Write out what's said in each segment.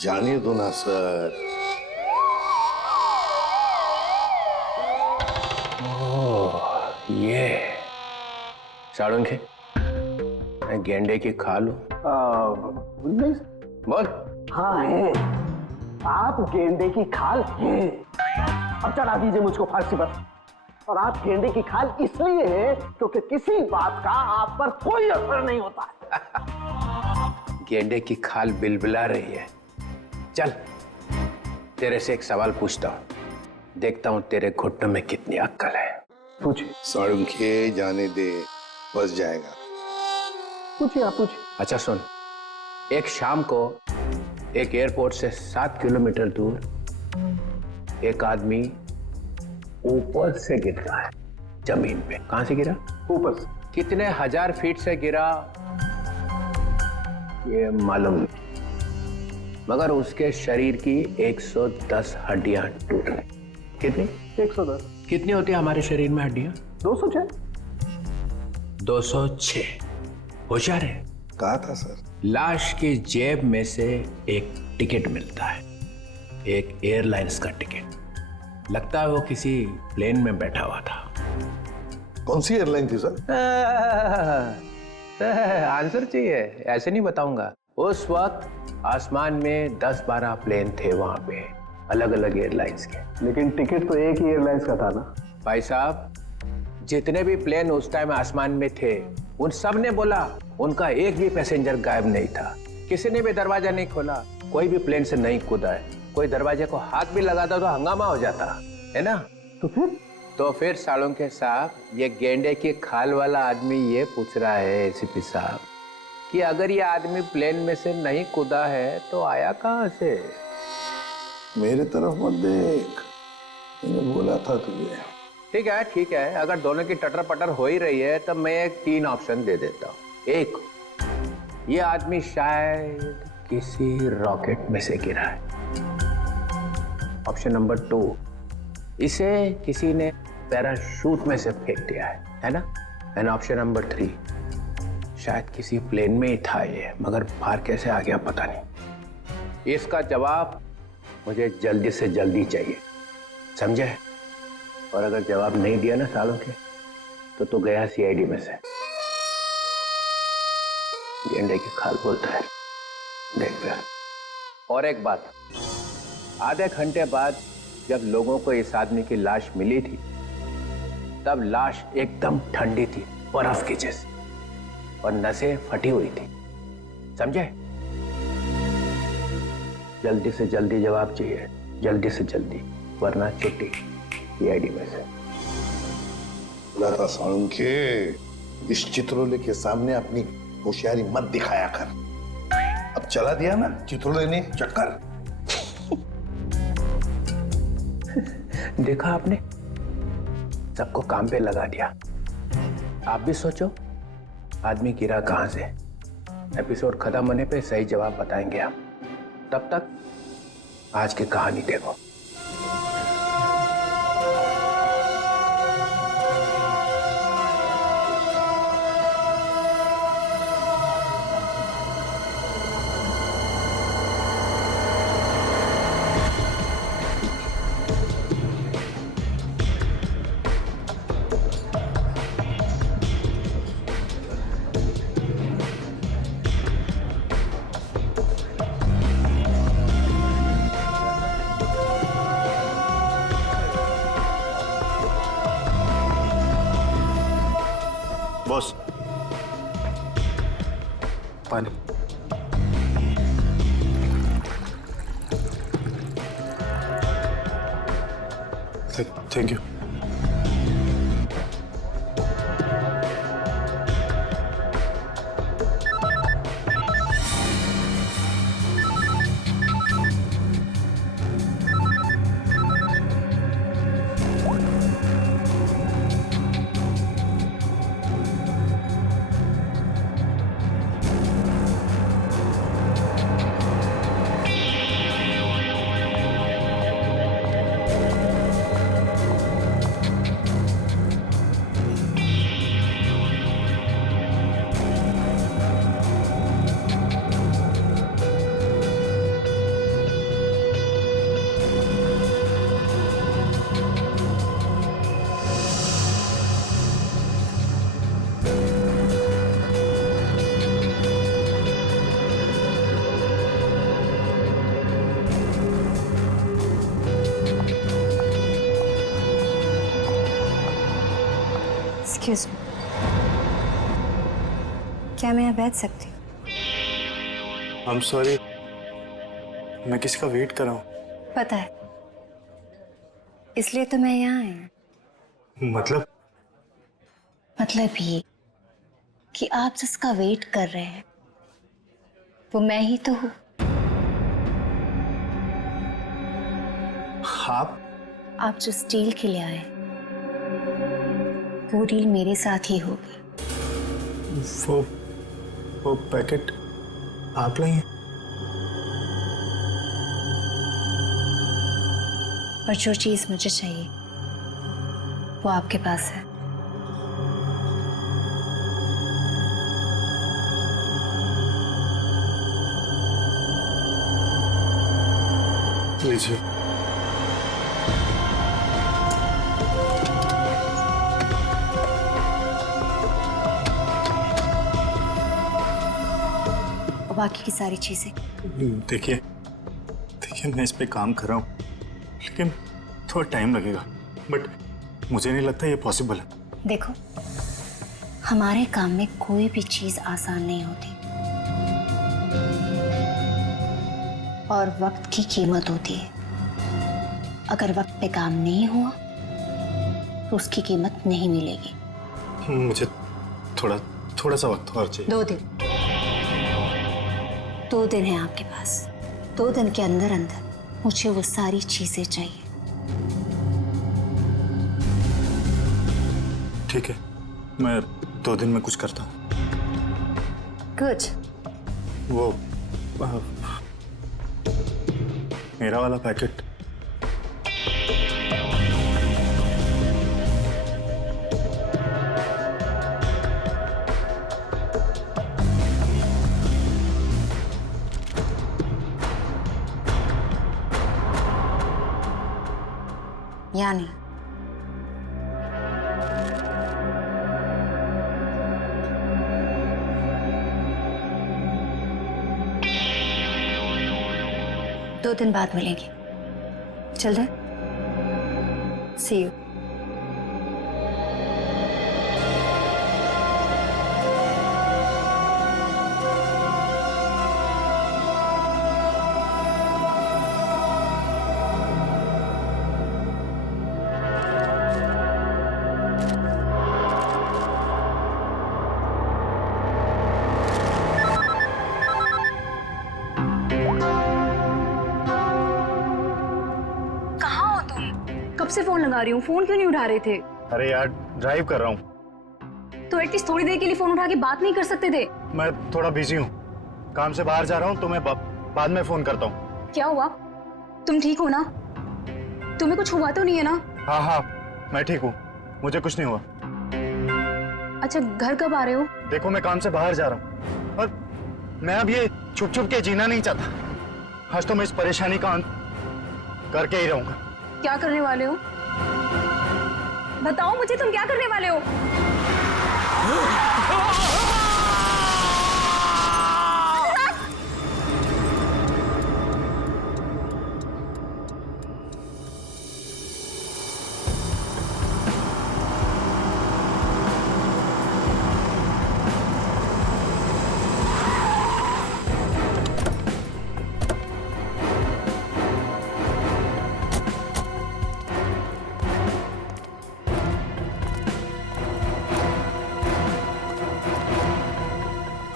जाने दो ना सर। ये साड़ुंखे, मैं गेंडे की खाल हूँ। नहीं। बोल। हाँ है, आप गेंडे की खाल हैं। अब चढ़ा दीजिए मुझको फांसी पर। और आप गेंडे की खाल इसलिए है क्योंकि किसी बात का आप पर कोई असर नहीं होता। गेंडे की खाल बिलबिला रही है। चल, तेरे से एक सवाल पूछता हूँ, देखता हूँ तेरे घुटनों में कितनी अक्ल है। पूछिए। साड़ुंखे जाने दे, बस जाएगा। पूछिए, आप पूछिए। अच्छा सुन, एक शाम को एक एयरपोर्ट से 7 किलोमीटर दूर एक आदमी ऊपर से गिर रहा है जमीन पे। कहां से गिरा? ऊपर से। कितने हजार फीट से गिरा ये मालूम नहीं, मगर उसके शरीर की 110 हड्डियां टूट गई। कितनी? 110। कितनी होती है हमारे शरीर में हड्डियां? 206। 206। होशियार है। कहा था सर। लाश की जेब में से एक टिकट मिलता है, एक एयरलाइंस का टिकट। लगता है वो किसी प्लेन में बैठा हुआ था। कौन सी एयरलाइन थी सर? आंसर चाहिए? ऐसे नहीं बताऊंगा। उस वक्त आसमान में 10-12 प्लेन थे वहां पे, अलग अलग एयरलाइंस के। लेकिन टिकट तो एक ही एयरलाइंस का था ना भाई साहब, जितने भी प्लेन उस टाइम आसमान में थे उन सब ने बोला उनका एक भी पैसेंजर गायब नहीं था। किसी ने भी दरवाजा नहीं खोला, कोई भी प्लेन से नहीं कूदा है। कोई दरवाजे को हाथ भी लगाता तो हंगामा हो जाता है ना। तो फिर साड़ुंखे साहब, ये गेंडे की खाल वाला आदमी ये पूछ रहा है एसीपी साहब कि अगर ये आदमी प्लेन में से नहीं कूदा है तो आया कहां से? मेरे तरफ मत देख, मैंने बोला था तुझे। ठीक है, अगर दोनों की टटर पटर हो ही रही है तो मैं एक 3 ऑप्शन दे देता हूँ। एक, ये आदमी शायद किसी रॉकेट में से गिरा है। ऑप्शन नंबर 2, इसे किसी ने पैराशूट में से फेंक दिया है ना। एंड ऑप्शन नंबर 3, शायद किसी प्लेन में ही था ये, मगर बाहर कैसे आ गया पता नहीं। इसका जवाब मुझे जल्दी से जल्दी चाहिए, समझे? और अगर जवाब नहीं दिया ना साड़ुंखे तो गया सीआईडी में से। गेंडे की खाल बोलता है, देख फिर। और एक बात, आधे घंटे बाद जब लोगों को इस आदमी की लाश मिली थी तब लाश एकदम ठंडी थी, बर्फ की जैसी, और नसें फटी हुई थी, समझे? जल्दी से जल्दी जवाब चाहिए, जल्दी से जल्दी, वरना छुट्टी सीआईडी में से। बोला था साड़ुंखे, इस चित्रोले के सामने अपनी होशियारी मत दिखाया कर। अब चला दिया ना चित्रोले ने चक्कर। देखा आपने, सबको काम पे लगा दिया। आप भी सोचो, आदमी गिरा कहां से? एपिसोड खत्म होने पे सही जवाब बताएंगे हम। तब तक आज की कहानी देखो। बॉस, पानी। Thank you. एक्सक्यूज मी, क्या मैं यहाँ बैठ सकती हूँ? आई एम सॉरी, मैं किसी का वेट कर रहा हूँ। पता है, इसलिए तो मैं यहाँ आई हूँ। मतलब ये कि आप जिसका वेट कर रहे हैं वो मैं ही तो हूँ। आप जो डील के लिए आए वो डील मेरे साथ ही होगी। वो पैकेट आप लाई हैं? और जो चीज मुझे चाहिए वो आपके पास है। लीजिए। और बाकी की सारी चीजें देखिए मैं इस पे काम कर रहा हूँ, लेकिन थोड़ा टाइम लगेगा, बट मुझे नहीं लगता ये पॉसिबल है। देखो, हमारे काम में कोई भी चीज आसान नहीं होती और वक्त की कीमत होती है। अगर वक्त पे काम नहीं हुआ तो उसकी कीमत नहीं मिलेगी। मुझे थोड़ा सा वक्त और चाहिए। 2 दिन है आपके पास। 2 दिन के अंदर मुझे वो सारी चीजें चाहिए। ठीक है, मैं 2 दिन में कुछ करता हूँ। गुड। वो मेरा वाला पैकेट यानी दो दिन बाद मिलेंगे। चल रहे? सी यू। कब से फोन लगा रही हूँ, फोन क्यों नहीं उठा रहे थे? अरे यार, ड्राइव कर रहा हूँ। तो एटलीस्ट थोड़ी देर के लिए फोन उठा के बात नहीं कर सकते थे? मैं थोड़ा बिजी हूँ, काम से बाहर जा रहा हूँ, तो मैं बाद में फोन करता हूँ। क्या हुआ? तुम ठीक हो ना? तुम्हें कुछ हुआ तो नहीं है ना? हाँ, मैं ठीक हूँ, मुझे कुछ नहीं हुआ। अच्छा, घर कब आ रहे हो? देखो, मैं काम से बाहर जा रहा हूँ और मैं अब ये छुप के जीना नहीं चाहता। आज तो मैं इस परेशानी का अंत करके ही रहूंगा। क्या करने वाले हो? बताओ मुझे, तुम क्या करने वाले हो?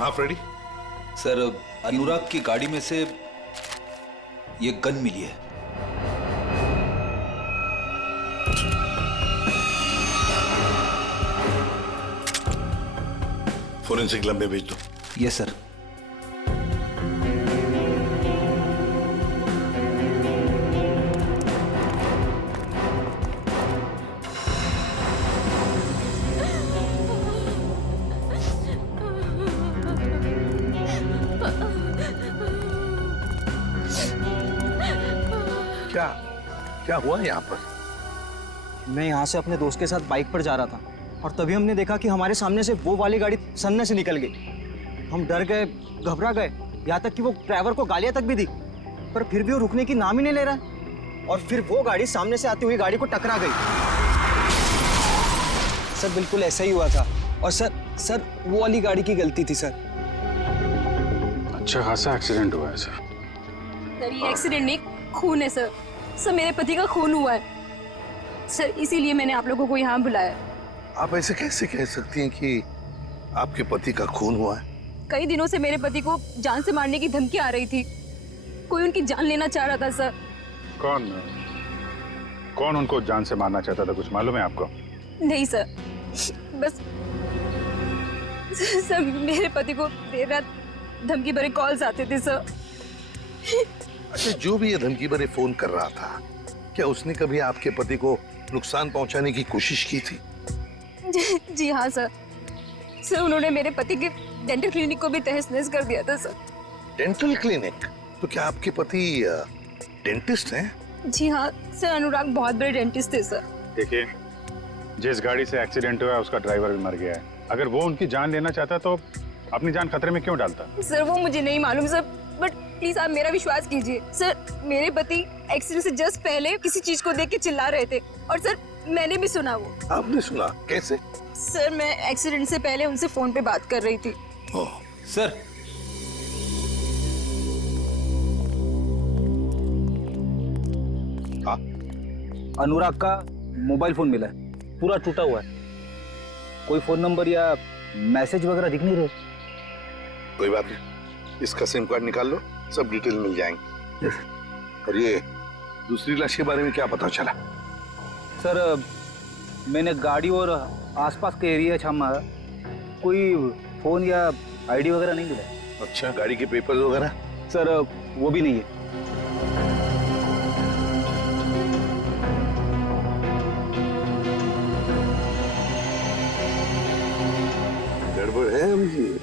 हाँ फ्रेडी। सर, अनुराग की गाड़ी में से ये गन मिली है। फोरेंसिक लैब में भेज दो। Yes sir. क्या हुआ यहाँ पर? मैं यहाँ से अपने दोस्त के साथ बाइक पर जा रहा था और तभी हमने देखा कि हमारे सामने से वो वाली गाड़ी सन्ने से निकल गई। हम डर गए, घबरा गए, यहाँ तक कि वो ड्राइवर को गालियाँ तक भी दी, पर फिर भी वो रुकने की नाम ही नहीं ले रहा। और फिर वो गाड़ी सामने से आती हुई गाड़ी को टकरा गई। सर बिल्कुल ऐसा ही हुआ था। और सर वो वाली गाड़ी की गलती थी सर। अच्छा खासा एक्सीडेंट हुआ है सर। सर ये एक्सीडेंट नहीं, खून है सर। सर मेरे पति का खून हुआ है सर, इसीलिए मैंने आप लोगों को यहाँ बुलाया। आप ऐसे कैसे कह सकती हैं कि आपके पति का खून हुआ है? कई दिनों से मेरे पति को जान से मारने की धमकी आ रही थी। कोई उनकी जान लेना चाह रहा था सर। कौन उनको जान से मारना चाहता था, कुछ मालूम है आपको? नहीं सर, बस सर मेरे पति को देर रात धमकी भरे कॉल्स आते थे सर। अच्छा, जो भी ये धमकी भरे फोन कर रहा था, क्या उसने कभी आपके पति को नुकसान पहुंचाने की कोशिश की थी? जी हाँ सर। सर उन्होंने मेरे पति के डेंटल क्लिनिक को भी तहस-नहस कर दिया था सर। Dental clinic? तो क्या आपके पति डेंटिस्ट हैं? जी हाँ सर, अनुराग बहुत बड़े डेंटिस्ट थे सर। देखिए, जिस गाड़ी से एक्सीडेंट हुआ है उसका ड्राइवर भी मर गया है। अगर वो उनकी जान लेना चाहता तो अपनी जान खतरे में क्यों डालता? सर वो मुझे नहीं मालूम सर, बट प्लीज आप मेरा विश्वास कीजिए सर। मेरे पति एक्सीडेंट से जस्ट पहले किसी चीज को देख के चिल्ला रहे थे और सर मैंने भी सुना वो। आपने सुना? कैसे? सर मैं एक्सीडेंट से पहले उनसे फोन पे बात कर रही थी। सर, अनुराग का मोबाइल फोन मिला है, पूरा टूटा हुआ है। कोई फोन नंबर या मैसेज वगैरह दिख नहीं रहे। कोई बात नहीं, इसका सिम कार्ड निकाल लो, सब डिटेल मिल जाएंगे। और ये दूसरी लाश के बारे में क्या पता चला? सर मैंने गाड़ी और आसपास के एरिया छामा, कोई फोन या आईडी वगैरह नहीं मिला। अच्छा, गाड़ी के पेपर्स वगैरह? सर वो भी नहीं है। गड़बड़ है अभिजीत,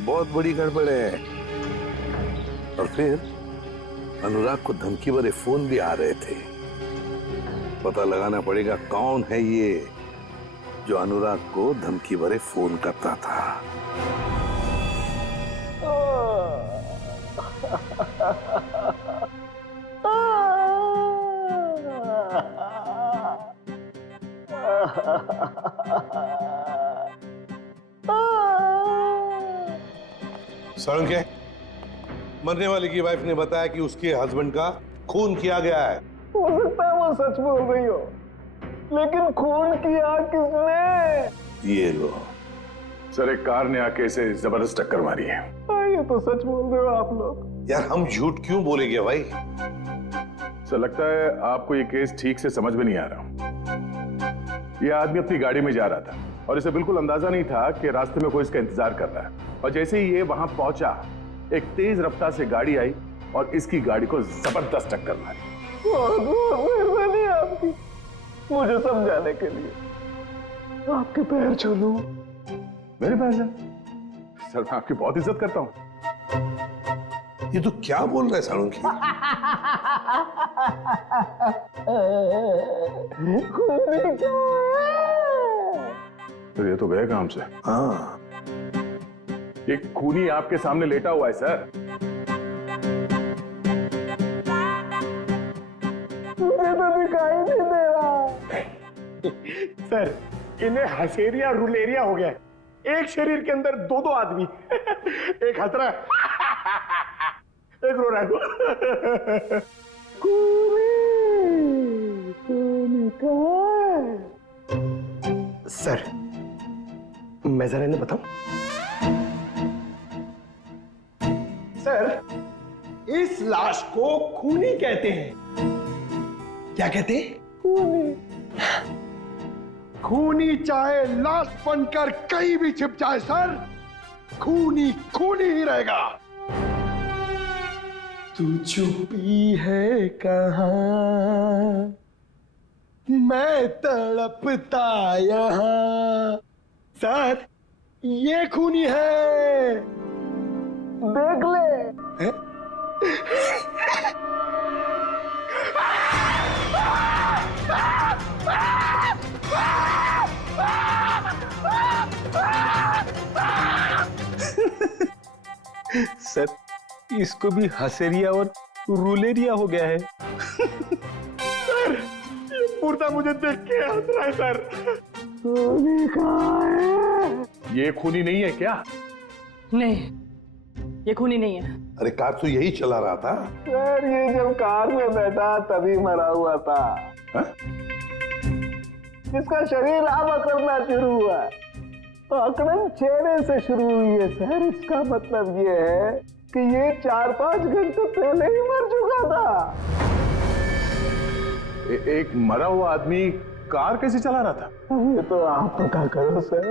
बहुत बड़ी गड़बड़ है। और फिर अनुराग को धमकी भरे फोन भी आ रहे थे। पता लगाना पड़ेगा कौन है ये जो अनुराग को धमकी भरे फोन करता था। सड़के, मरने वाले की वाइफ ने बताया कि उसके हस्बैंड का खून किया गया है। हो सकता है वो सच बोल रही हो, लेकिन खून किया किसने? ये लो। सर, एक कार ने आके इसे जबरदस्त टक्कर मारी है। ये तो सच बोल रहे हो आप लोग। यार हम झूठ क्यों बोलेंगे भाई? सर, लगता है आपको ये केस ठीक से समझ में नहीं आ रहा। ये आदमी अपनी गाड़ी में जा रहा था और इसे बिल्कुल अंदाजा नहीं था कि रास्ते में कोई इसका इंतजार कर रहा है। और जैसे ही ये वहां पहुंचा, एक तेज रफ्तार से गाड़ी आई और इसकी गाड़ी को जबरदस्त टक्कर मारी। बहुत बहुत मेहरबानी आपकी मुझे समझाने के लिए। आपके पैर छूलूं। मेरे पैर से? सर, मैं आपकी बहुत इज्जत करता हूँ। ये तो क्या बोल रहा है सालुंकी? तो ये तो गए काम से। हाँ, ये खूनी आपके सामने लेटा हुआ है सर। मुझे तो दिखाई नहीं दे रहा। सर, इन्हें हसेरिया रुलेरिया हो गया है। एक शरीर के अंदर दो दो आदमी, एक हंस रहा है, एक रो रहा है। खूनी कहाँ है? सर, मैं जरा इन्हें बताऊं? सर, इस लाश को खूनी कहते हैं। क्या कहते हैं? खूनी। खूनी चाहे लाश बनकर कहीं भी छिप जाए सर, खूनी खूनी ही रहेगा। तू छुपी है कहाँ, मैं तड़पता यहाँ। सर, ये खूनी है, देख ले। है? सर, इसको भी हसेरिया और रूलेरिया हो गया है। सर, ये मुर्दा मुझे देख के हंस रहा है सर। खूनी कहाँ है? ये खूनी नहीं है क्या? नहीं, ये खूनी नहीं है। अरे कार तो यही चला रहा था। सर ये जब कार में बैठा तभी मरा हुआ था। हा? इसका शरीर अब अकड़ना शुरू हुआ। तो अकड़न चेहरे से शुरू हुई है सर। इसका मतलब ये है कि ये 4-5 घंटे पहले ही मर चुका था। एक मरा हुआ आदमी कार कैसे चला रहा था? अब ये तो आप पता करो सर।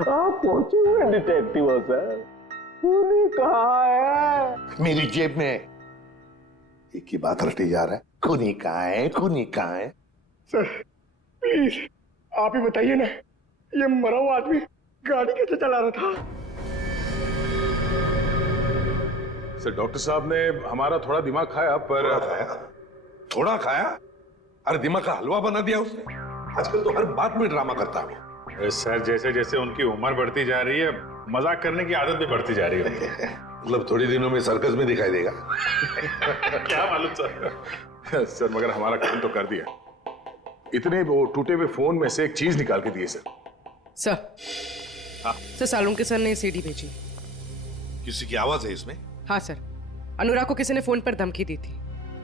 आप पहुंचे हुए डिटेक्टिव हो सर। खूनी कहाँ है? मेरी जेब में। एक ही बात रटी जा रहा है, खूनी कहाँ है, खूनी कहाँ है? सर प्लीज आप ही बताइए ना, ये मरा हुआ आदमी गाड़ी कैसे चला रहा था? सर डॉक्टर साहब ने हमारा थोड़ा दिमाग खाया, पर थोड़ा खाया? अरे दिमाग का हलवा बना दिया उसने। आजकल तो हर बात में ड्रामा करता है। सर जैसे जैसे उनकी उम्र बढ़ती जा रही है, मजाक करने की आदत भी बढ़ती जा रही है। मतलब थोड़ी दिनों में सर्कस में दिखाई देगा। क्या मालूम सर। सर मगर हमारा काम तो कर दिया। इतने वो टूटे हुए फोन में से एक चीज निकाल के दिए सर। सर सालुंके सर ने सीडी भेजी। किसी की आवाज है इसमें? हाँ सर, अनुराग को किसी ने फोन पर धमकी दी थी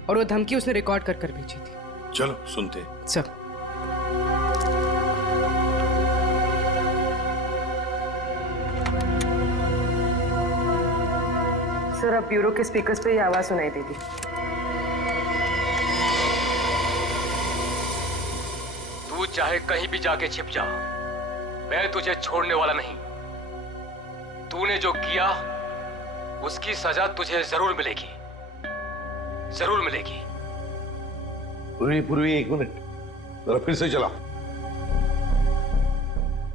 और वो धमकी उसने रिकॉर्ड कर कर भेजी थी। चलो सुनते। सर सर अब ब्यूरो के स्पीकर्स पे ये आवाज सुनाई देगी। तू चाहे कहीं भी जाके छिप जा, मैं तुझे छोड़ने वाला नहीं। तूने जो किया उसकी सजा तुझे जरूर मिलेगी, जरूर मिलेगी। पूर्वी एक मिनट, जरा फिर से चला।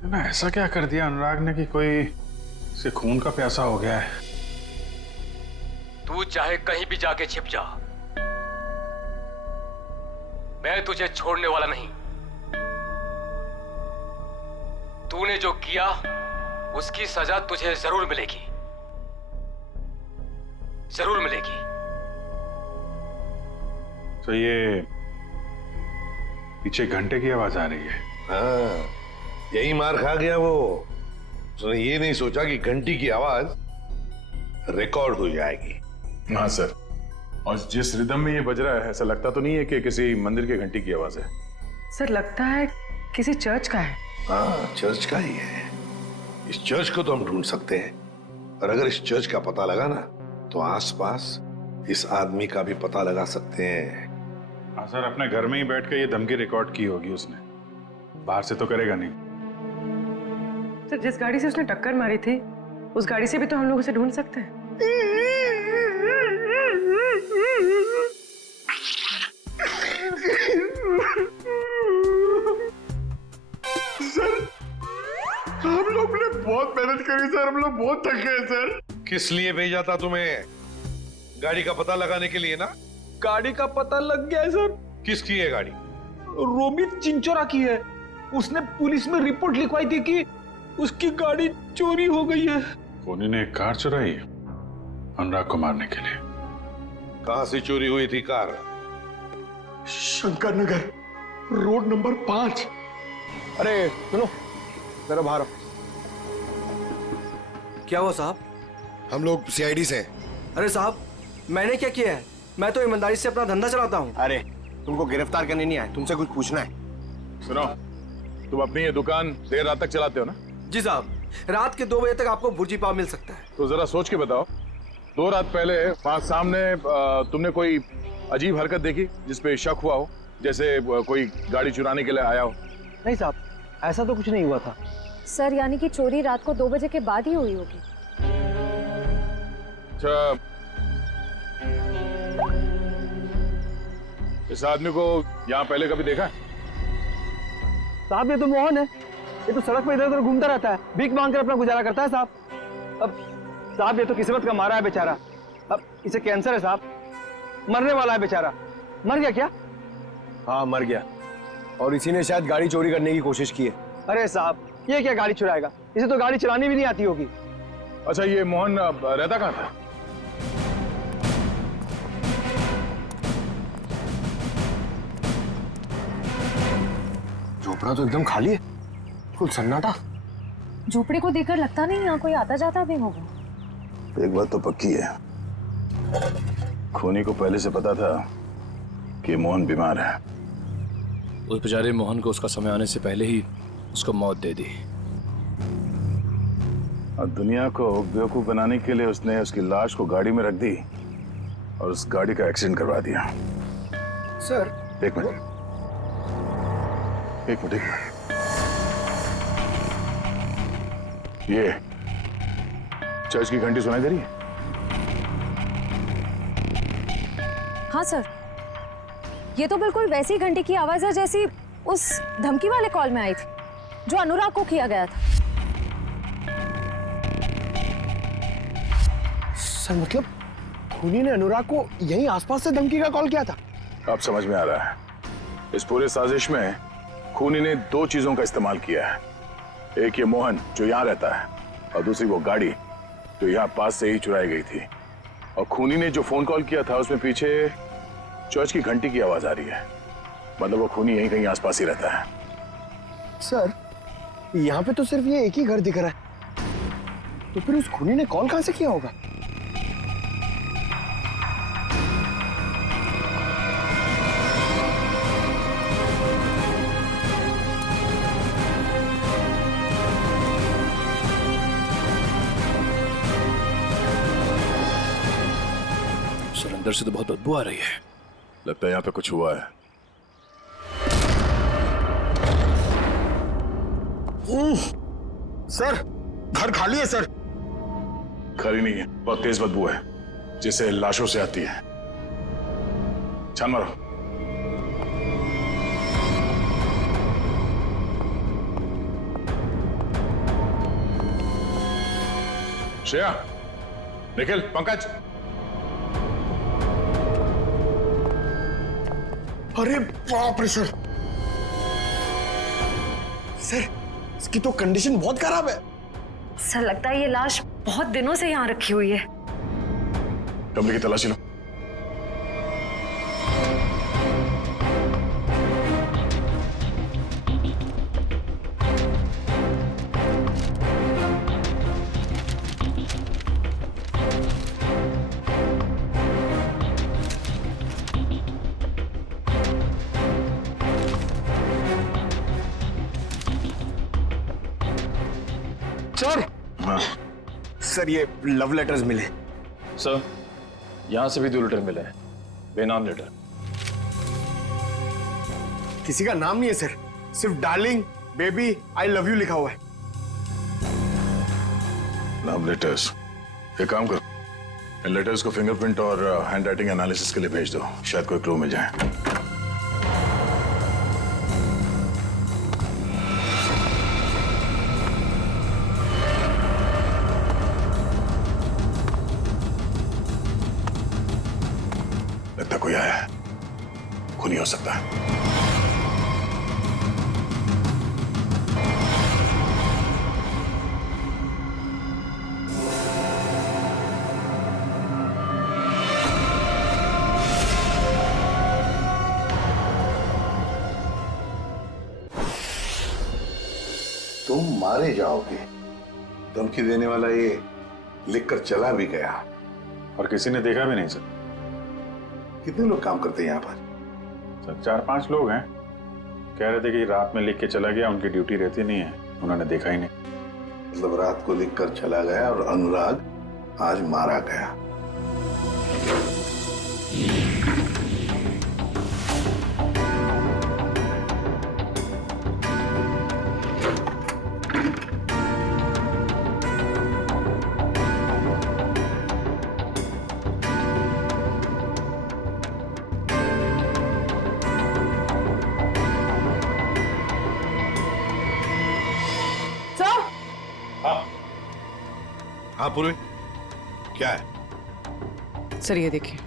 ना ऐसा क्या कर दिया अनुराग ने कि कोई से खून का प्यासा हो गया है? तू चाहे कहीं भी जाके छिप जा, मैं तुझे छोड़ने वाला नहीं। तूने जो किया उसकी सजा तुझे जरूर मिलेगी, जरूर मिलेगी। तो ये पीछे घंटे की आवाज आ रही है। हाँ, यही मार खा गया वो। उसने ये नहीं सोचा कि घंटी की आवाज रिकॉर्ड हो जाएगी। हाँ सर, और जिस रिदम में ये बज रहा है ऐसा लगता तो नहीं है कि किसी मंदिर की घंटी की आवाज है। सर लगता है किसी चर्च का है। हाँ, चर्च का ही है। इस चर्च को तो हम ढूंढ सकते हैं, और अगर इस चर्च का पता लगा ना तो आसपास इस आदमी का भी पता लगा सकते हैं। हाँ सर, अपने घर में ही बैठ के ये धमकी रिकॉर्ड की होगी उसने, बाहर से तो करेगा नहीं। सर जिस गाड़ी से उसने टक्कर मारी थी उस गाड़ी से भी तो हम लोग उसे ढूंढ सकते हैं। हम लोग ने बहुत मेहनत करी सर, हम लोग बहुत थक गए सर। किस लिए भेजा था तुम्हें? गाड़ी का पता लगाने के लिए ना? गाड़ी का पता लग गया है सर। किसकी है गाड़ी? रोमित चिंचोरा की है। उसने पुलिस में रिपोर्ट लिखवाई थी कि उसकी गाड़ी चोरी हो गई है। खूनी ने एक कार चुराई है अनुराग को मारने के लिए। कहां से चोरी हुई थी car? Shankar Nagar road number 5। अरे सुनो, मेरा बाहर आओ। क्या हुआ साहब? हम लोग सीआईडी से हैं। अरे साहब, मैंने क्या किया है? मैं तो ईमानदारी से अपना धंधा चलाता हूँ। अरे तुमको गिरफ्तार करने नहीं आए, तुमसे कुछ पूछना है। सुनो, तुम अपनी ये दुकान देर रात तक चलाते हो ना? जी साहब, रात के 2 बजे तक आपको भुर्जी पाव मिल सकता है। तो जरा सोच के बताओ, 2 रात पहले वहां सामने तुमने कोई अजीब हरकत देखी जिसपे शक हुआ हो, जैसे कोई गाड़ी चुराने के लिए आया हो? नहीं साहब, ऐसा तो कुछ नहीं हुआ था। सर यानी कि चोरी रात को 2 बजे के बाद ही हुई होगी। अच्छा, इस आदमी को यहाँ पहले कभी देखा है? साहब ये तो मोहन है। ये तो सड़क पर इधर उधर घूमता रहता है, भीख मांगकर अपना गुजारा करता है साहब। अब साहब ये तो किस्मत का मारा है बेचारा। अब इसे कैंसर है साहब, मरने वाला है बेचारा। मर गया क्या? हाँ मर गया, और इसी ने शायद गाड़ी चोरी करने की कोशिश की है। अरे साहब, ये क्या गाड़ी चुराएगा? इसे तो गाड़ी चलानी भी नहीं आती होगी। अच्छा, ये मोहन रहता कहाँ था? झोपड़ा तो एकदम खाली है। फुल सन्नाटा। झोपड़ी को देखकर लगता नहीं यहाँ कोई आता जाता भी होगा। एक बात तो पक्की है, खूनी को पहले से पता था कि मोहन बीमार है। उस बेचारे मोहन को उसका समय आने से पहले ही उसको मौत दे दी। और दुनिया को बेवकूफ बनाने के लिए उसने उसकी लाश को गाड़ी में रख दी और उस गाड़ी का एक्सीडेंट करवा दिया। सर एक मिनट। ये चर्च की घंटी सुनाई दे रही है? हाँ सर, ये तो बिल्कुल वैसी घंटी की आवाज है जैसी उस धमकी वाले कॉल में आई थी जो अनुराग को किया गया था। सर मतलब खूनी ने अनुराग को यहीं आसपास से धमकी का कॉल किया था? अब समझ में आ रहा है। इस पूरे साजिश में खूनी ने दो चीजों का इस्तेमाल किया है। एक ये मोहन जो यहाँ रहता है और दूसरी वो गाड़ी जो यहाँ पास से ही चुराई गई थी। और खूनी ने जो फोन कॉल किया था उसमें पीछे चर्च की घंटी की आवाज आ रही है। मतलब वो खूनी यहीं कहीं आसपास ही रहता है। सर यहाँ पे तो सिर्फ ये एक ही घर दिख रहा है, तो फिर उस खूनी ने कॉल कहां से किया होगा? अंदर से तो बहुत बदबू आ रही है। लगता है यहाँ पे कुछ हुआ है। सर घर खाली है सर। खाली नहीं है, बहुत तेज बदबू है जिसे लाशों से आती है। छान मारो। श्रेया, निखिल, पंकज। अरे बाप रे सर, सर इसकी तो कंडीशन बहुत खराब है। सर लगता है ये लाश बहुत दिनों से यहाँ रखी हुई है। कमरे की तलाशी लो। सर हाँ सर ये लव लेटर्स मिले। सर यहां से भी 2 लेटर मिले हैं, बेनाम लेटर। किसी का नाम नहीं है सर, सिर्फ darling, baby, I love you लिखा हुआ है। Love letters. एक काम करो, इन लेटर्स को फिंगरप्रिंट और हैंड राइटिंग एनालिसिस के लिए भेज दो, शायद कोई क्लू मिल जाए। लगता कोई आया है, खूनी हो सकता है। तुम मारे जाओगे, धमकी देने वाला ये लिखकर चला भी गया। और किसी ने देखा भी नहीं सर। कितने लोग काम करते हैं यहाँ पर? सर 4-5 लोग हैं, कह रहे थे कि रात में लिख के चला गया, उनकी ड्यूटी रहती नहीं है, उन्होंने देखा ही नहीं। मतलब रात को लिखकर चला गया और अनुराग आज मारा गया। हाँ पूर्वी, क्या है? सर ये देखिए,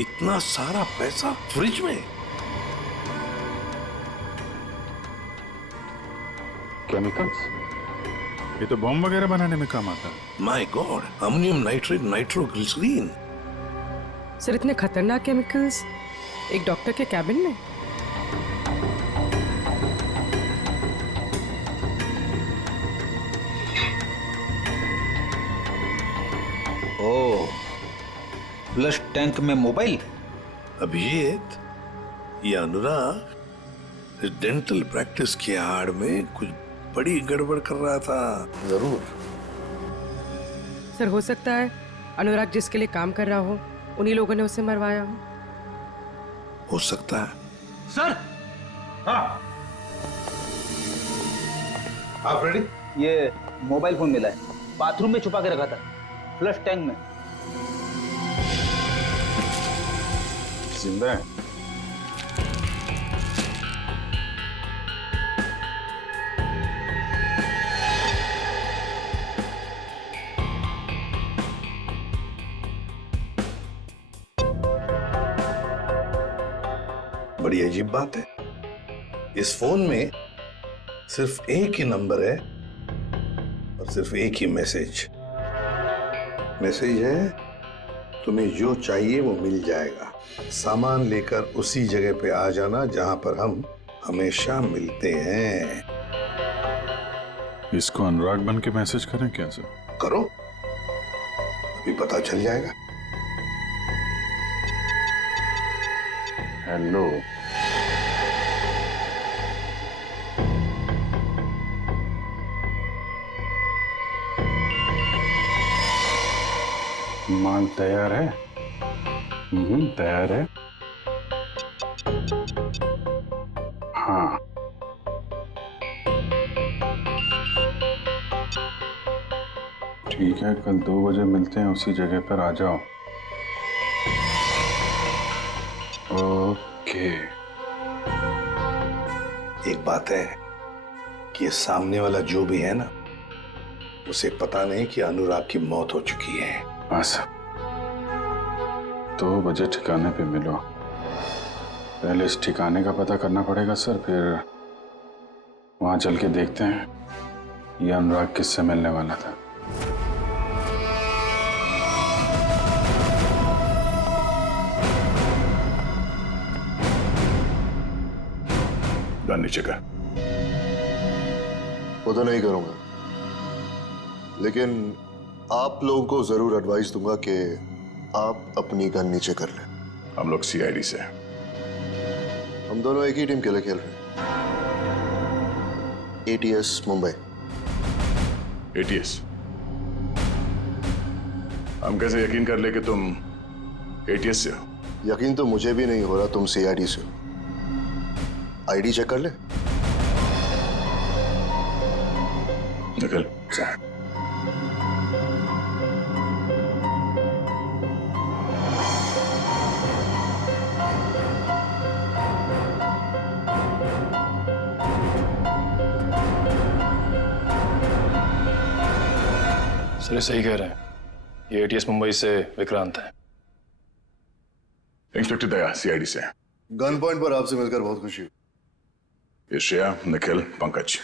इतना सारा पैसा फ्रिज में? केमिकल्स? ये तो बॉम्ब वगैरह बनाने में काम आता है। My god, ammonium nitrate, nitroglycerine. Sir इतने खतरनाक केमिकल्स एक डॉक्टर के कैबिन में? फ्लश टैंक में मोबाइल? अभिजीत, ये अनुराग इस डेंटल प्रैक्टिस की आड़ में कुछ बड़ी गड़बड़ कर रहा था। जरूर। सर, हो सकता है अनुराग जिसके लिए काम कर रहा हो उन्हीं लोगों ने उसे मरवाया हो सकता है। सर। हाँ। आप रेडी? ये मोबाइल फोन मिला है, बाथरूम में छुपा के रखा था, फ्लश टैंक में। जिंदा है? बड़ी अजीब बात है, इस फोन में सिर्फ एक ही नंबर है और सिर्फ एक ही मैसेज है, तुम्हें जो चाहिए वो मिल जाएगा। सामान लेकर उसी जगह पे आ जाना जहां पर हम हमेशा मिलते हैं। इसको अनुराग बन के मैसेज करें क्या सर? करो, अभी पता चल जाएगा। हेलो। माल तैयार है? तैयार है। हाँ, ठीक है, कल 2 बजे मिलते हैं, उसी जगह पर आ जाओ। ओके। एक बात है कि ये सामने वाला जो भी है ना, उसे पता नहीं कि अनुराग की मौत हो चुकी है। हाँ सर, 2 बजे ठिकाने पे मिलो। पहले इस ठिकाने का पता करना पड़ेगा सर, फिर वहां चल के देखते हैं ये अनुराग किससे मिलने वाला था। गन नीचे कर। वो तो नहीं करूंगा, लेकिन आप लोगों को जरूर एडवाइस दूंगा कि आप अपनी गन नीचे कर लें। हम लोग सीआईडी से हैं। हम दोनों एक ही टीम के लिए खेल रहे हैं। ATS मुंबई। ATS? हम कैसे यकीन कर ले कि तुम ATS से हो? यकीन तो मुझे भी नहीं हो रहा तुम CID से हो। ID चेक कर ले। निकल साहब। सर ये सही कह रहे हैं, ये ATS मुंबई से विक्रांत है। इंस्पेक्टर दया सीआईडी से। गन पॉइंट पर आपसे मिलकर बहुत खुशी हुई। ये श्रेया, निखिल, पंकज,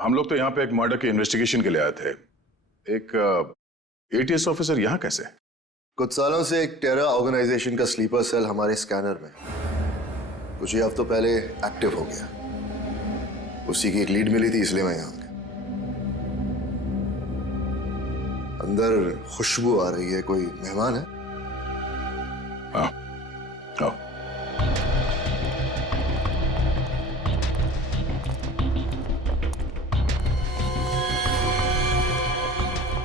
हम लोग तो यहाँ पे एक मर्डर की इन्वेस्टिगेशन के लिए आए थे। एक ATS ऑफिसर यहाँ कैसे? कुछ सालों से एक टेरर ऑर्गेनाइजेशन का स्लीपर सेल हमारे स्कैनर में कुछ ही हफ्तों पहले एक्टिव हो गया। उसी की एक लीड मिली थी, इसलिए मैं यहाँ आ गया। अंदर खुशबू आ रही है, कोई मेहमान है? हाँ, आओ।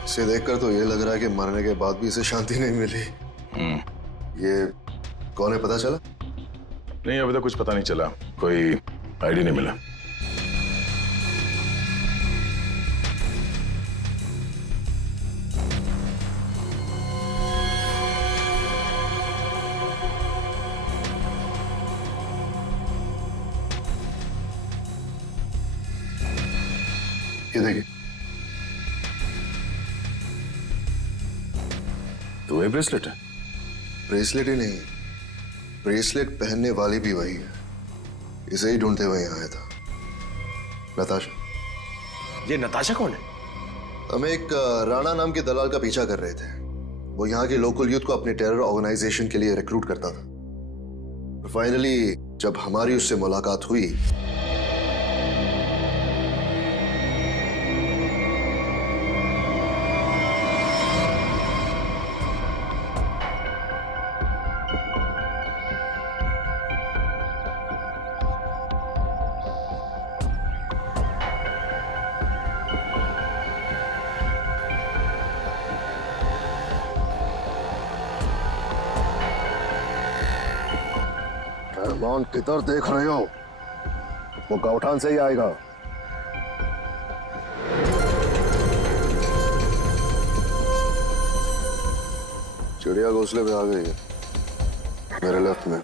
इसे देखकर तो ये लग रहा है कि मरने के बाद भी इसे शांति नहीं मिली। ये कौन है, पता चला? नहीं, अभी तक कुछ पता नहीं चला, कोई आईडी नहीं मिला। ये देखिए, तो ये ब्रेसलेट है? ब्रेसलेट ही नहीं, ब्रेसलेट पहनने वाली भी वही है। इसे ही ढूंढते हुए यहाँ आया था। नताशा। ये नताशा कौन है? हम एक राणा नाम के दलाल का पीछा कर रहे थे। वो यहाँ के लोकल यूथ को अपने टेरर ऑर्गेनाइजेशन के लिए रिक्रूट करता था। फाइनली जब हमारी उससे मुलाकात हुई इमरान किधर देख रहे हो? वो गौठान से ही आएगा। चिड़िया घोंसले पे आ गई है, मेरे लेफ्ट में।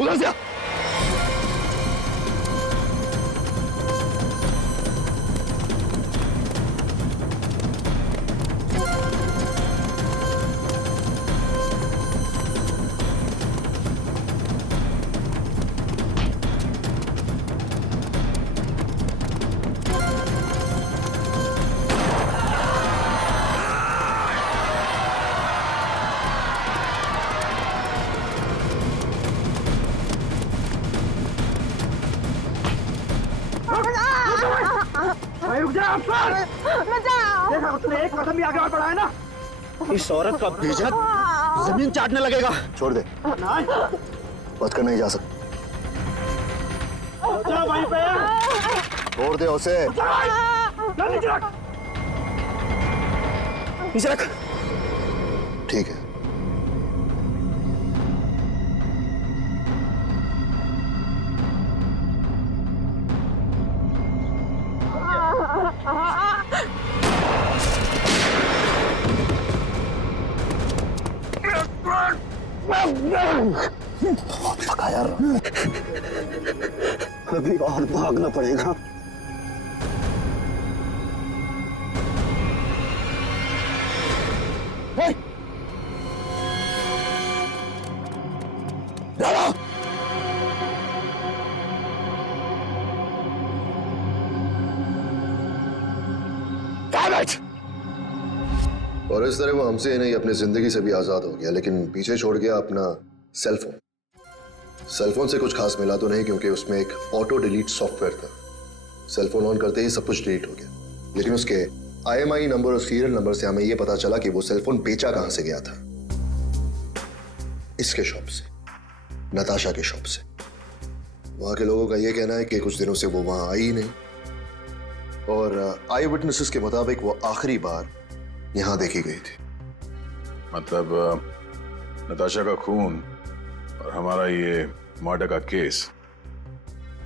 उधर से आ। एक कदम भी आगे और बढ़ाए ना, इस औरत का भेजक जमीन चाटने लगेगा। छोड़ दे, बच कर नहीं जा सकता। वहीं पे छोड़ दे उसे। नीचे रख। ठीक है। थका यार, अभी और भागना पड़ेगा। और इस तरह वो हमसे ही नहीं अपनी जिंदगी से भी आजाद हो गया, लेकिन पीछे छोड़ गया अपना सेलफोन। सेलफोन से कुछ खास मिला तो नहीं, क्योंकि उसमें एक ऑटो डिलीट सॉफ्टवेयर था। सेलफोन ऑन करते ही सब कुछ डिलीट हो गया, लेकिन उसके IMEI नंबर और सीरियल नंबर से हमें यह पता चला कि वो सेलफोन बेचा कहां से गया था। इसके शॉप से, नताशा के शॉप से। वहां के लोगों का यह कहना है कि कुछ दिनों से वो वहां आई ही नहीं, और आई विटनेसेस के मुताबिक वो आखिरी बार यहां देखी गई थी। मतलब नताशा का खून और हमारा ये मर्डर का केस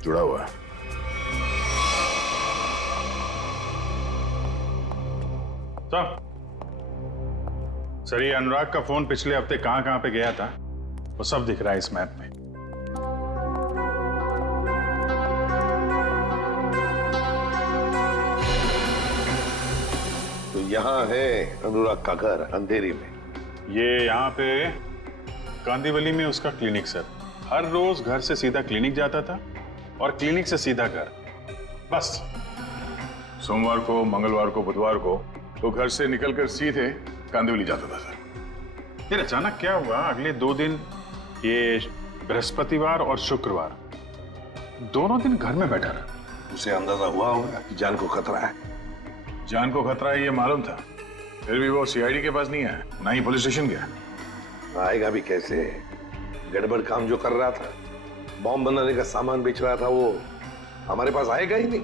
जुड़ा हुआ है। सर, ये अनुराग का फोन पिछले हफ्ते कहां कहां पे गया था वो सब दिख रहा है इस मैप में। तो यहाँ है अनुराग का घर अंधेरी में। ये यहाँ पे कांदीवली में उसका क्लिनिक सर। हर रोज घर से सीधा क्लिनिक जाता था और क्लिनिक से सीधा घर, बस। सोमवार को, मंगलवार को, बुधवार को तो घर से निकलकर सीधे कांदिवली जाता था सर। फिर अचानक क्या हुआ, अगले 2 दिन, ये बृहस्पतिवार और शुक्रवार, दोनों दिन घर में बैठा रहा। उसे अंदाजा हुआ होगा कि जान को खतरा है। जान को खतरा है ये मालूम था, फिर भी वो CID के पास नहीं आया, ना ही पुलिस स्टेशन गया। आएगा भी कैसे? गड़बड़ काम जो कर रहा था, बॉम्ब बनाने का सामान बेच रहा था, वो हमारे पास आएगा ही नहीं।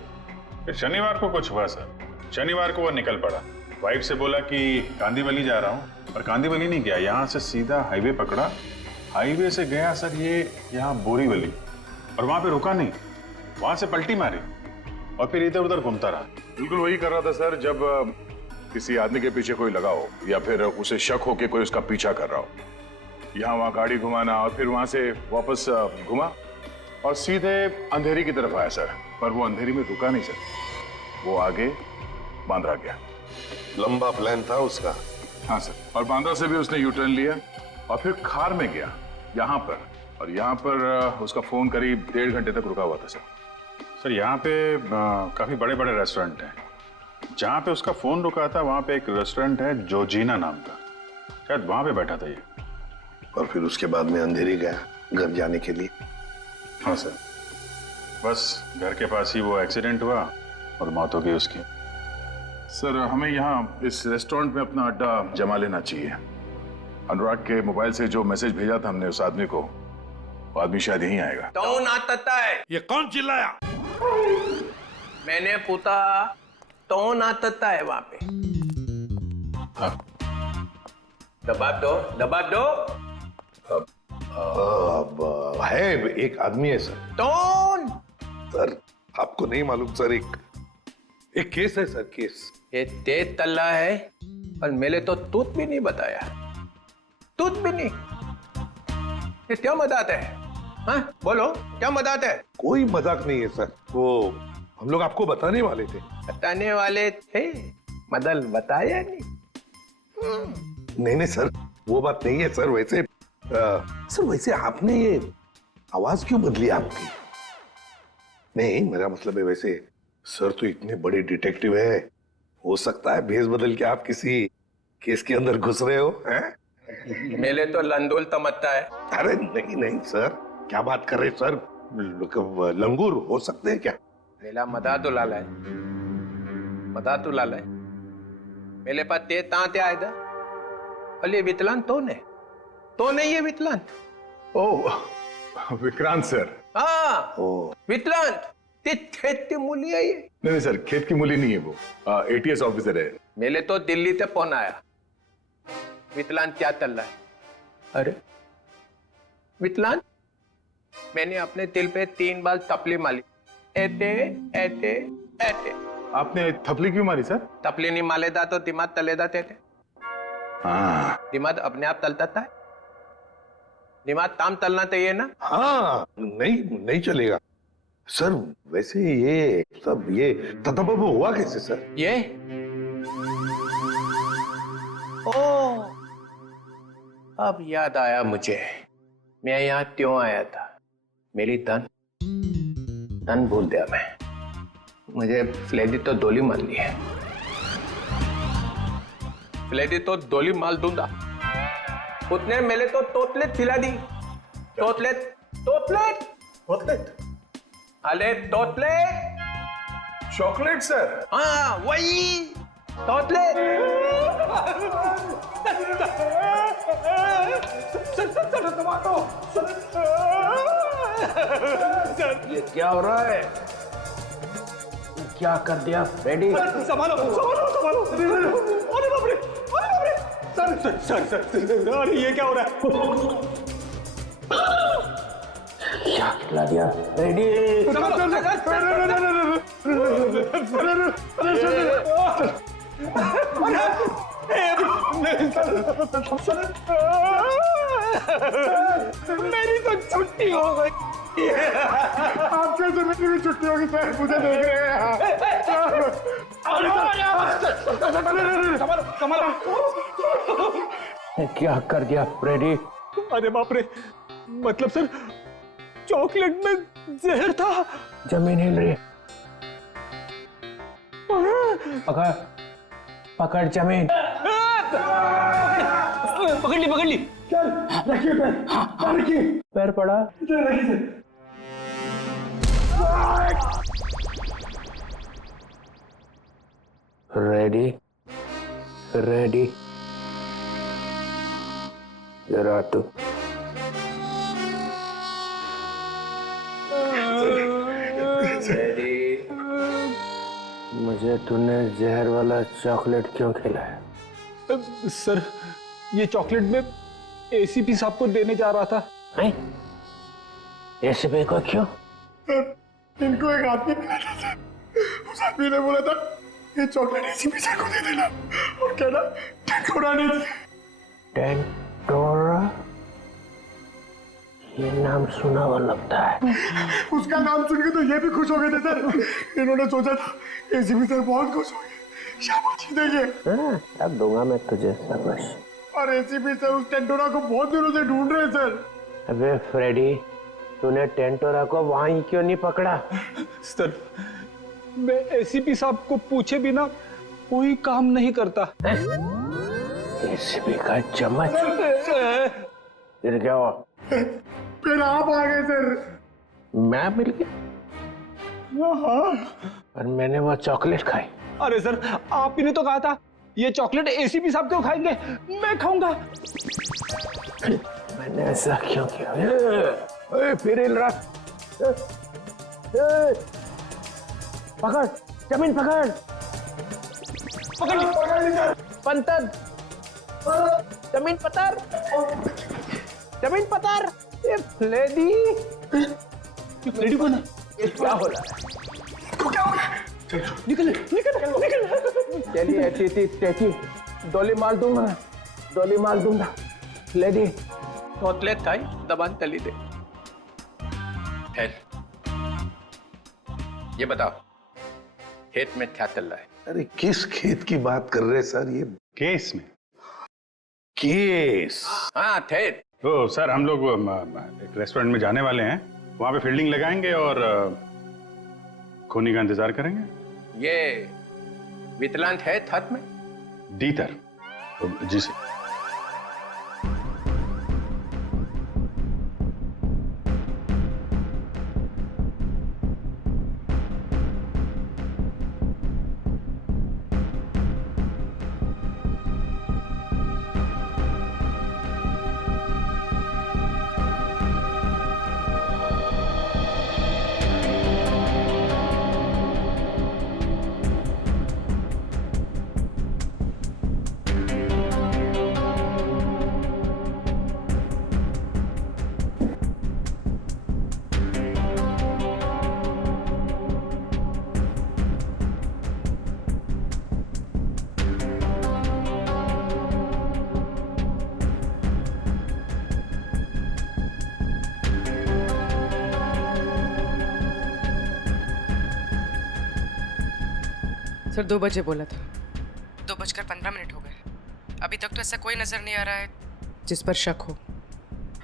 फिर शनिवार को कुछ हुआ सर। शनिवार को वो निकल पड़ा, वाइफ से बोला कि कांदीवली जा रहा हूँ, पर कांदीवली नहीं गया, यहाँ से सीधा हाईवे पकड़ा। हाईवे से गया सर ये यहाँ बोरीवली, और वहां पे रुका नहीं, वहां से पलटी मारी और फिर इधर उधर घूमता रहा। बिल्कुल वही कर रहा था सर, जब किसी आदमी के पीछे कोई लगा हो या फिर उसे शक हो कि कोई उसका पीछा कर रहा हो। यहाँ वहाँ गाड़ी घुमाना और फिर वहां से वापस घुमा और सीधे अंधेरी की तरफ आया सर। पर वो अंधेरी में रुका नहीं सर, वो आगे बांद्रा गया। लंबा प्लान था उसका। हाँ सर, और बांद्रा से भी उसने यूटर्न लिया और फिर खार में गया यहाँ पर, और यहाँ पर उसका फोन करीब 1.5 घंटे तक रुका हुआ था सर। सर यहाँ पे काफी बड़े बड़े रेस्टोरेंट हैं। जहाँ पे उसका फोन रुका था वहाँ पे एक रेस्टोरेंट है जोजीना नाम का, शायद वहाँ पे बैठा था ये। और फिर उसके बाद में अंधेरी गया घर जाने के लिए। हाँ सर, बस घर के पास ही वो एक्सीडेंट हुआ और मौत हो गई उसकी। सर हमें यहाँ इस रेस्टोरेंट में अपना अड्डा जमा लेना चाहिए। अनुराग के मोबाइल से जो मैसेज भेजा था हमने उस आदमी को, वो आदमी शायद यहीं आएगा। कौन आता है? ये कौन चिल्लाया? मैंने पूछा कौन आता है वहां पे? दबाव दो, दबाव दो। है एक आदमी है सर। कौन? सर आपको नहीं मालूम सर, एक केस है सर, केस। ये तेज तल्ला है और मेरे तो तूत भी नहीं बताया, तूत भी नहीं। ये क्या मजाक है? हाँ बोलो, क्या मजाक है? कोई मजाक नहीं है सर, वो हम लोग आपको बताने वाले थे। बताने वाले थे, मदल बताया नहीं। नहीं सर, वो बात नहीं है सर। वैसे सर वैसे आपने ये आवाज क्यों बदली आपकी? नहीं मेरा मतलब है, वैसे सर तो इतने बड़े डिटेक्टिव है, हो सकता है भेस बदल के आप किसी केस के अंदर घुस रहे हो हैं? मेरे तो लंदोल तमत्ता है। अरे नहीं सर, क्या बात कर रहे सर? लंगूर हो सकते हैं क्या? मेरा मदातुलाल है, मदातुलाल है। मेरे पास ते तांते आए था। अले वितलांत तो नहीं ये वितलांत। ओह विक्रांत सर। हाँ वितलांत, ते खेत की मूली है ये। नहीं सर, खेत की मूली नहीं है वो, एटीएस ऑफिसर है। मेरे तो दिल्ली से फोन आया, वितलांत क्या चल रहा है? अरे वितलांत, मैंने अपने दिल पे 3 बार थपली मारी, ऐसे ऐसे ऐसे। आपने थपली क्यों मारी सर? थपली नहीं मालेदा तो दिमाग तलेदा थे। हाँ दिमाग अपने आप तलता था, दिमाग ताम तलना चाहिए ना। हाँ नहीं चलेगा सर। वैसे ये सब ये ततबब हुआ कैसे सर? ये ओ अब याद आया मुझे, मैं यहाँ क्यों आया था। मेरी तन भूल दिया मैं। मुझे फ्लेडी तो दोली मार ली है, फ्लेडी तो दोली माल दूंगा। उसने मेरे तो तोतलेट खिला दी। तोतलेट तोतलेट तोतलेट, अरे तोतलेट चॉकलेट सर। हाँ वही तोतलेट। ये क्या हो रहा है? क्या कर दिया फ्रेडी? संभालो संभालो संभालो। अरे बाप रे, अरे बाप रे। सर अरे ये क्या हो रहा है? क्या खिला दिया फ्रेडी? मेरी तो छुट्टी हो गई। आप कैसे मेरी छुट्टी होगी सर? मुझे देख रहे हैं। क्या कर दिया फ्रेडी? अरे बाप रे, मतलब सर चॉकलेट में जहर था। जमीन हिल रही, पकड़ जमीन। पकड़ ली। चल रखिए पैर, रखिए पैर पड़ा। रेडी रेडी जरा तू। रेडी, मुझे तूने जहर वाला चॉकलेट क्यों खिलाया? सर ये चॉकलेट में एसीपी साहब को देने जा रहा था। एसीपी को क्यों? इनको एक आदमी मिला था, उस आदमी ने बोला था ये चॉकलेट एसीपी साहब को दे देना और कहना टेंटोरा नहीं थी। टेंटोरा, ये नाम सुना हुआ लगता है। उसका नाम सुन के तो ये भी खुश हो गए थे सर। इन्होंने सोचा था एसीपी साहब बहुत खुश हो गए, शाबाशी देंगे। अब दूंगा मैं तुझे शाबाश। और एसीपी सर उस टेंटोरा को बहुत दिनों से ढूंढ रहे सर। अबे फ्रेडी, तूने टेंटोरा को वहीं क्यों नहीं पकड़ा? सर मैं एसीपी साहब को पूछे बिना कोई काम नहीं करता। एसीपी का चम्मच। फिर क्या हुआ? फिर आप आ गए सर। मैं मिल गया हाँ। और मैंने वो चॉकलेट खाई। अरे सर, आप ही ने तो कहा था ये चॉकलेट एसीपी साहब क्यों खाएंगे, मैं खाऊंगा। मैंने ऐसा क्यों किया? फिर हिल रहा। पकड़, जमीन पकड़। पंतर, जमीन पतर, जमीन पतर। ये लेडी, लेडी कौन है? ये क्या हो रहा है? क्या हो रहा है? निकल निकल निकल। चलिए ऐसी डोली मार दूंगा, डोली मार दूंगा। लेडी तोतले थाई दबान तली दे। ये बताओ खेत में क्या चल रहा है? अरे किस खेत की बात कर रहे हैं सर? ये केस में केस? हाँ थे। तो सर हम लोग एक रेस्टोरेंट में जाने वाले हैं, वहां पे फील्डिंग लगाएंगे और खूनी का इंतजार करेंगे। ये वितलांत है थत में? डीतर। जी सर। सर 2 बजे बोला था, 2:15 हो गए। अभी तक तो ऐसा कोई नजर नहीं आ रहा है जिस पर शक हो।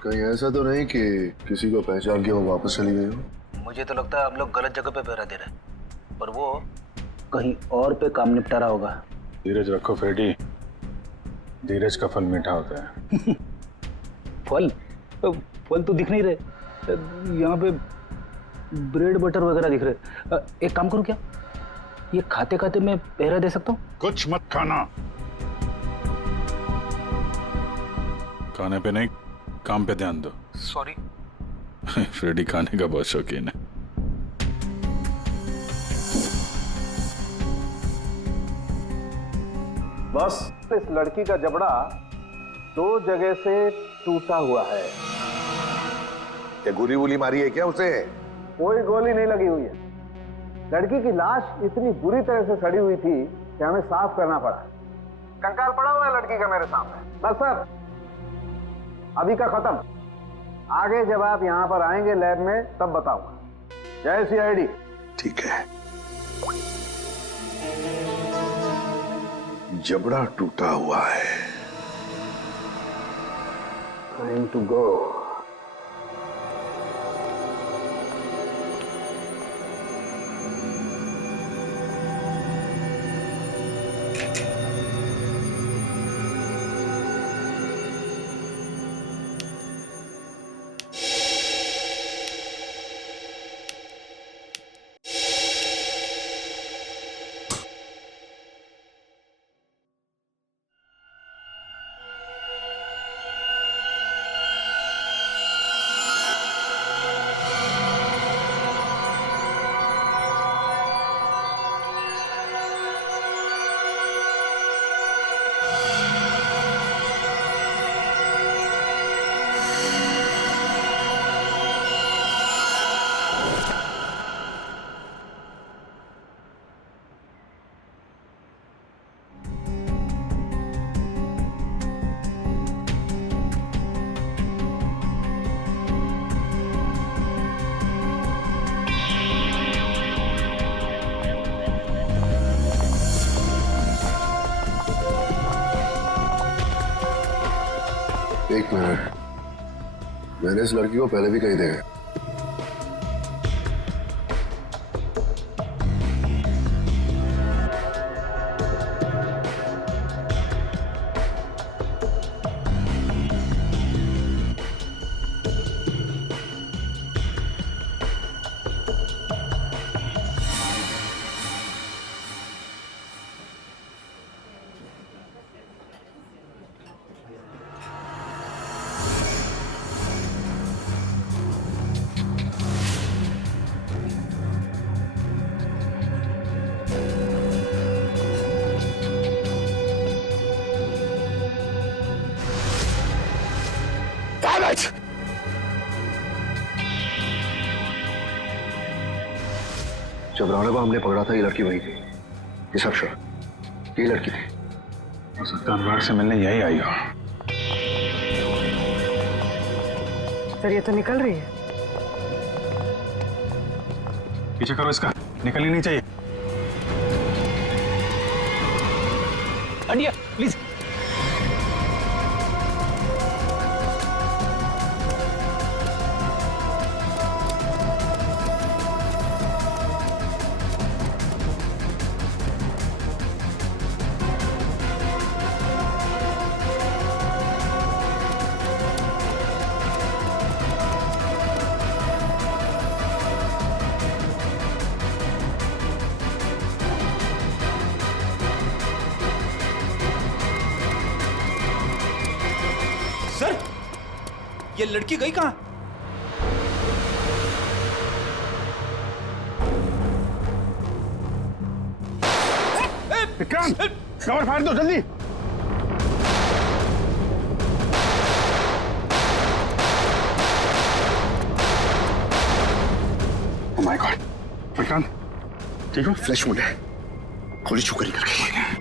कहीं ऐसा तो नहीं कि किसी को पहचान के वो वापस चली गई हो? मुझे तो लगता है आप लोग गलत जगह पे पहरा दे रहे हैं, पर वो कहीं और पे काम निपटा रहा होगा। धीरज रखो फेडी, धीरज का फल मीठा होता है। फल फल तो दिख नहीं रहे, यहाँ पे ब्रेड बटर वगैरह दिख रहे। एक काम करूँ क्या, ये खाते खाते मैं पहरा दे सकता हूँ? कुछ मत खाना। खाने पे नहीं, काम पे ध्यान दो। सॉरी। फ्रेडी खाने का बहुत शौकीन है। बस इस लड़की का जबड़ा 2 जगह से टूटा हुआ है। क्या गोली वोली मारी है क्या उसे? कोई गोली नहीं लगी हुई है। लड़की की लाश इतनी बुरी तरह से सड़ी हुई थी कि हमें साफ करना पड़ा। कंकाल पड़ा हुआ है लड़की का मेरे सामने। बस सर, अभी का खत्म। आगे जब आप यहाँ पर आएंगे लैब में तब बताऊंगा। जय CID। ठीक है। जबड़ा टूटा हुआ है। Time to go. एक मिनट, मैंने इस लड़की को पहले भी कहीं देखा। जब राणा को हमने पकड़ा था ये लड़की वही थी। ये सब श्योर, ये लड़की थी। हो सकता है अनुराग से मिलने यही आई हो। सर ये तो निकल रही है। पीछे करो इसका, निकलनी नहीं चाहिए। हटिया प्लीज। सर, ये लड़की गई कहाँ? विक्रांत, कवर फाड़ दो जल्दी। ओह माय गॉड, विक्रांत ठीक हो? फ्लैश मूड है, गोली छूकर निकल गई।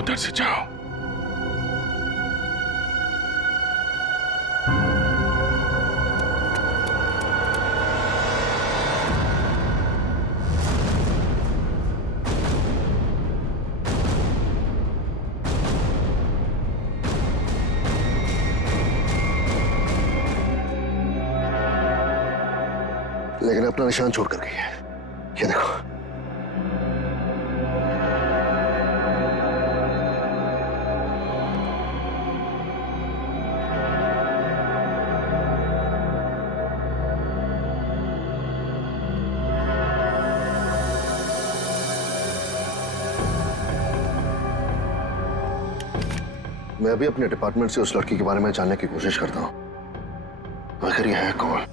उधर से जाओ। लेकिन अपना निशान छोड़ कर गई है, ये देखो। मैं अभी अपने डिपार्टमेंट से उस लड़की के बारे में जानने की कोशिश करता हूं। आखिर ये है कौन?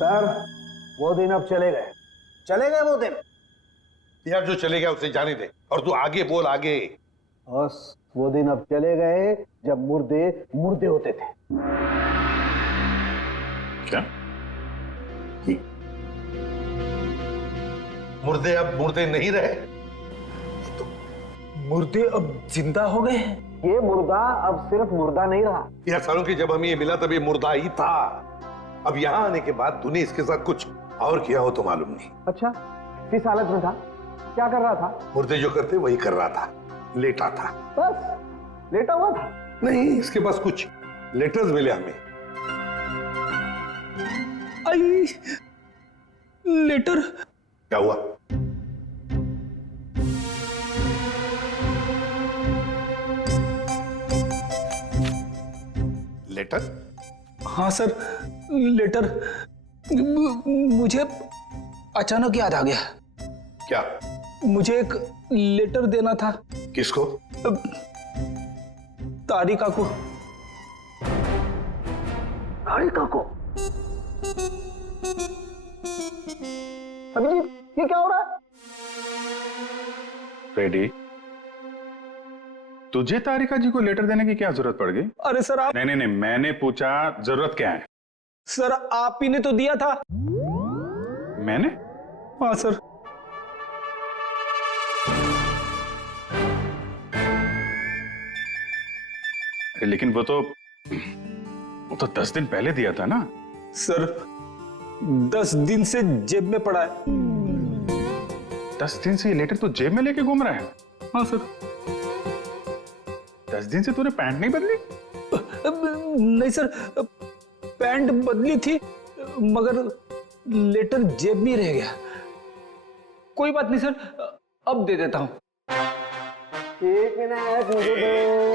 सर, वो दिन अब चले गए। चले गए वो दिन। यार जो चले गया उसे जाने दे, और तू आगे बोल, आगे। बस वो दिन अब चले गए जब मुर्दे मुर्दे होते थे। क्या? मुर्दे अब मुर्दे नहीं रहे, मुर्दे अब जिंदा हो गए हैं। ये मुर्दा अब सिर्फ मुर्दा नहीं रहा। यार सालों की जब हमें ये मिला तब ये मुर्दा ही था। अब यहाँ आने के बाद तूने इसके साथ कुछ और किया हो तो मालूम नहीं। अच्छा, किस हालत में था? क्या कर रहा था? मुर्दे जो करते वही कर रहा था, लेटा था। बस लेटा हुआ था? नहीं, इसके पास कुछ लेटर्स मिले हमें। आई लेटर। क्या हुआ? लेटर? हाँ सर, लेटर। मुझे अचानक याद आ गया। क्या? मुझे एक लेटर देना था। किसको? तारिका को। तारिका को? अभिजीत, ये क्या हो रहा है? रेडी? तुझे तारिका जी को लेटर देने की क्या जरूरत पड़ गई? अरे सर आप। नहीं, मैंने पूछा जरूरत क्या है? सर आप ही ने तो दिया था। मैंने? हाँ सर। लेकिन वो तो 10 दिन पहले दिया था ना। सर 10 दिन से जेब में पड़ा है। 10 दिन से ये लेटर तो जेब में लेके घूम रहा है। हाँ सर। 10 दिन से तूने पैंट नहीं बदली? नहीं सर, पैंट बदली थी मगर लेटर जेब में रह गया। कोई बात नहीं सर, अब दे देता हूँ। एक मिनट मुझे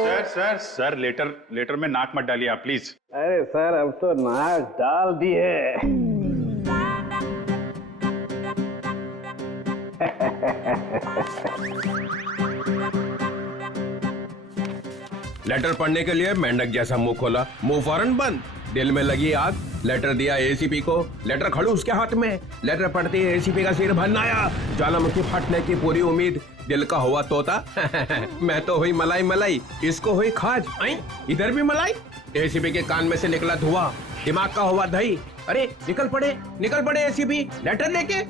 सर सर सर, लेटर में नाक मत डालिए आप प्लीज। अरे सर अब तो नाक डाल दिए। लेटर पढ़ने के लिए मेंढक जैसा मुंह खोला, मुंह फौरन बंद। दिल में लगी आग। लेटर दिया एसीपी को, लेटर खड़ूस के हाथ में। लेटर पढ़ते ही एसीपी का सिर भन्नाया, ज्वालामुखी फटने की पूरी उम्मीद। दिल का हुआ तोता मैं तो हुई मलाई मलाई, इसको हुई खाज। इधर भी मलाई। एसीपी के कान में से निकला धुआं, दिमाग का हुआ दही। अरे निकल पड़े एसीपी लेटर लेके।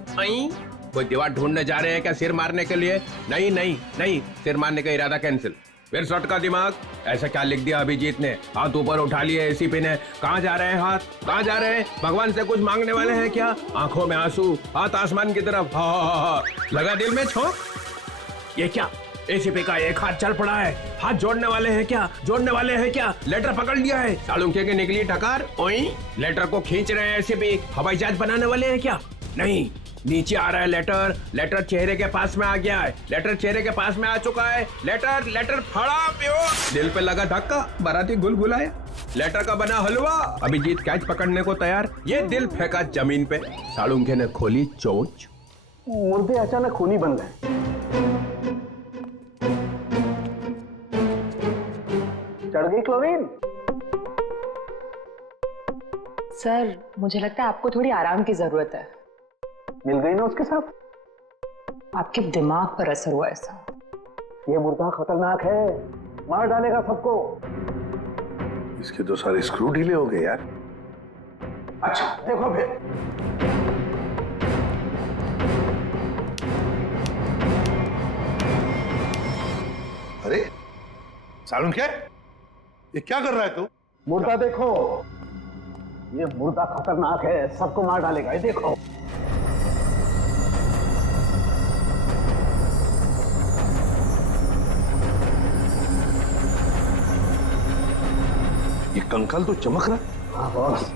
कोई दीवार ढूंढने जा रहे हैं क्या सिर मारने के लिए? नहीं नहीं नहीं, सिर मारने का इरादा कैंसिल। फिर शॉट का दिमाग, ऐसा क्या लिख दिया अभिजीत ने? हाथ ऊपर उठा लिए एसीपी ने। कहाँ जा रहे हैं हाथ? कहाँ जा रहे हैं? भगवान से कुछ मांगने वाले हैं क्या? आंखों में आंसू, हाथ आसमान की तरफ। हा। लगा दिल में छोंक। ये क्या? एसीपी का एक हाथ चल पड़ा है। हाथ जोड़ने वाले हैं क्या? लेटर पकड़ लिया है। सालुंखे की निकली टकार। ओई, लेटर को खींच रहे हैं एसीपी। हवाई जहाज बनाने वाले हैं क्या? नहीं, नीचे आ रहा है लेटर चेहरे के पास में आ गया है। लेटर चेहरे के पास में आ चुका है। लेटर फड़ा प्यो। दिल पे लगा धक्का, बाराती गुलगुलाया। लेटर का बना हलवा। अभिजीत कैच पकड़ने को तैयार, ये दिल फेंका जमीन पे। सालुंखे ने खोली चोंच। मुर्दे अचानक खूनी बन गए। चढ़ गई क्लोरीन। सर मुझे लगता है आपको थोड़ी आराम की जरूरत है। मिल गई ना उसके साथ? आपके दिमाग पर असर हुआ ऐसा। ये मुर्दा खतरनाक है, मार डालेगा सबको। इसके तो सारे स्क्रू ढीले हो गए यार। अच्छा देखो फिर। अरे सालुंखे, ये क्या कर रहा है तू? मुर्दा देखो, ये मुर्दा खतरनाक है, सबको मार डालेगा। ये देखो। ये कंकाल तो चमक रहा है। हाँ बॉस,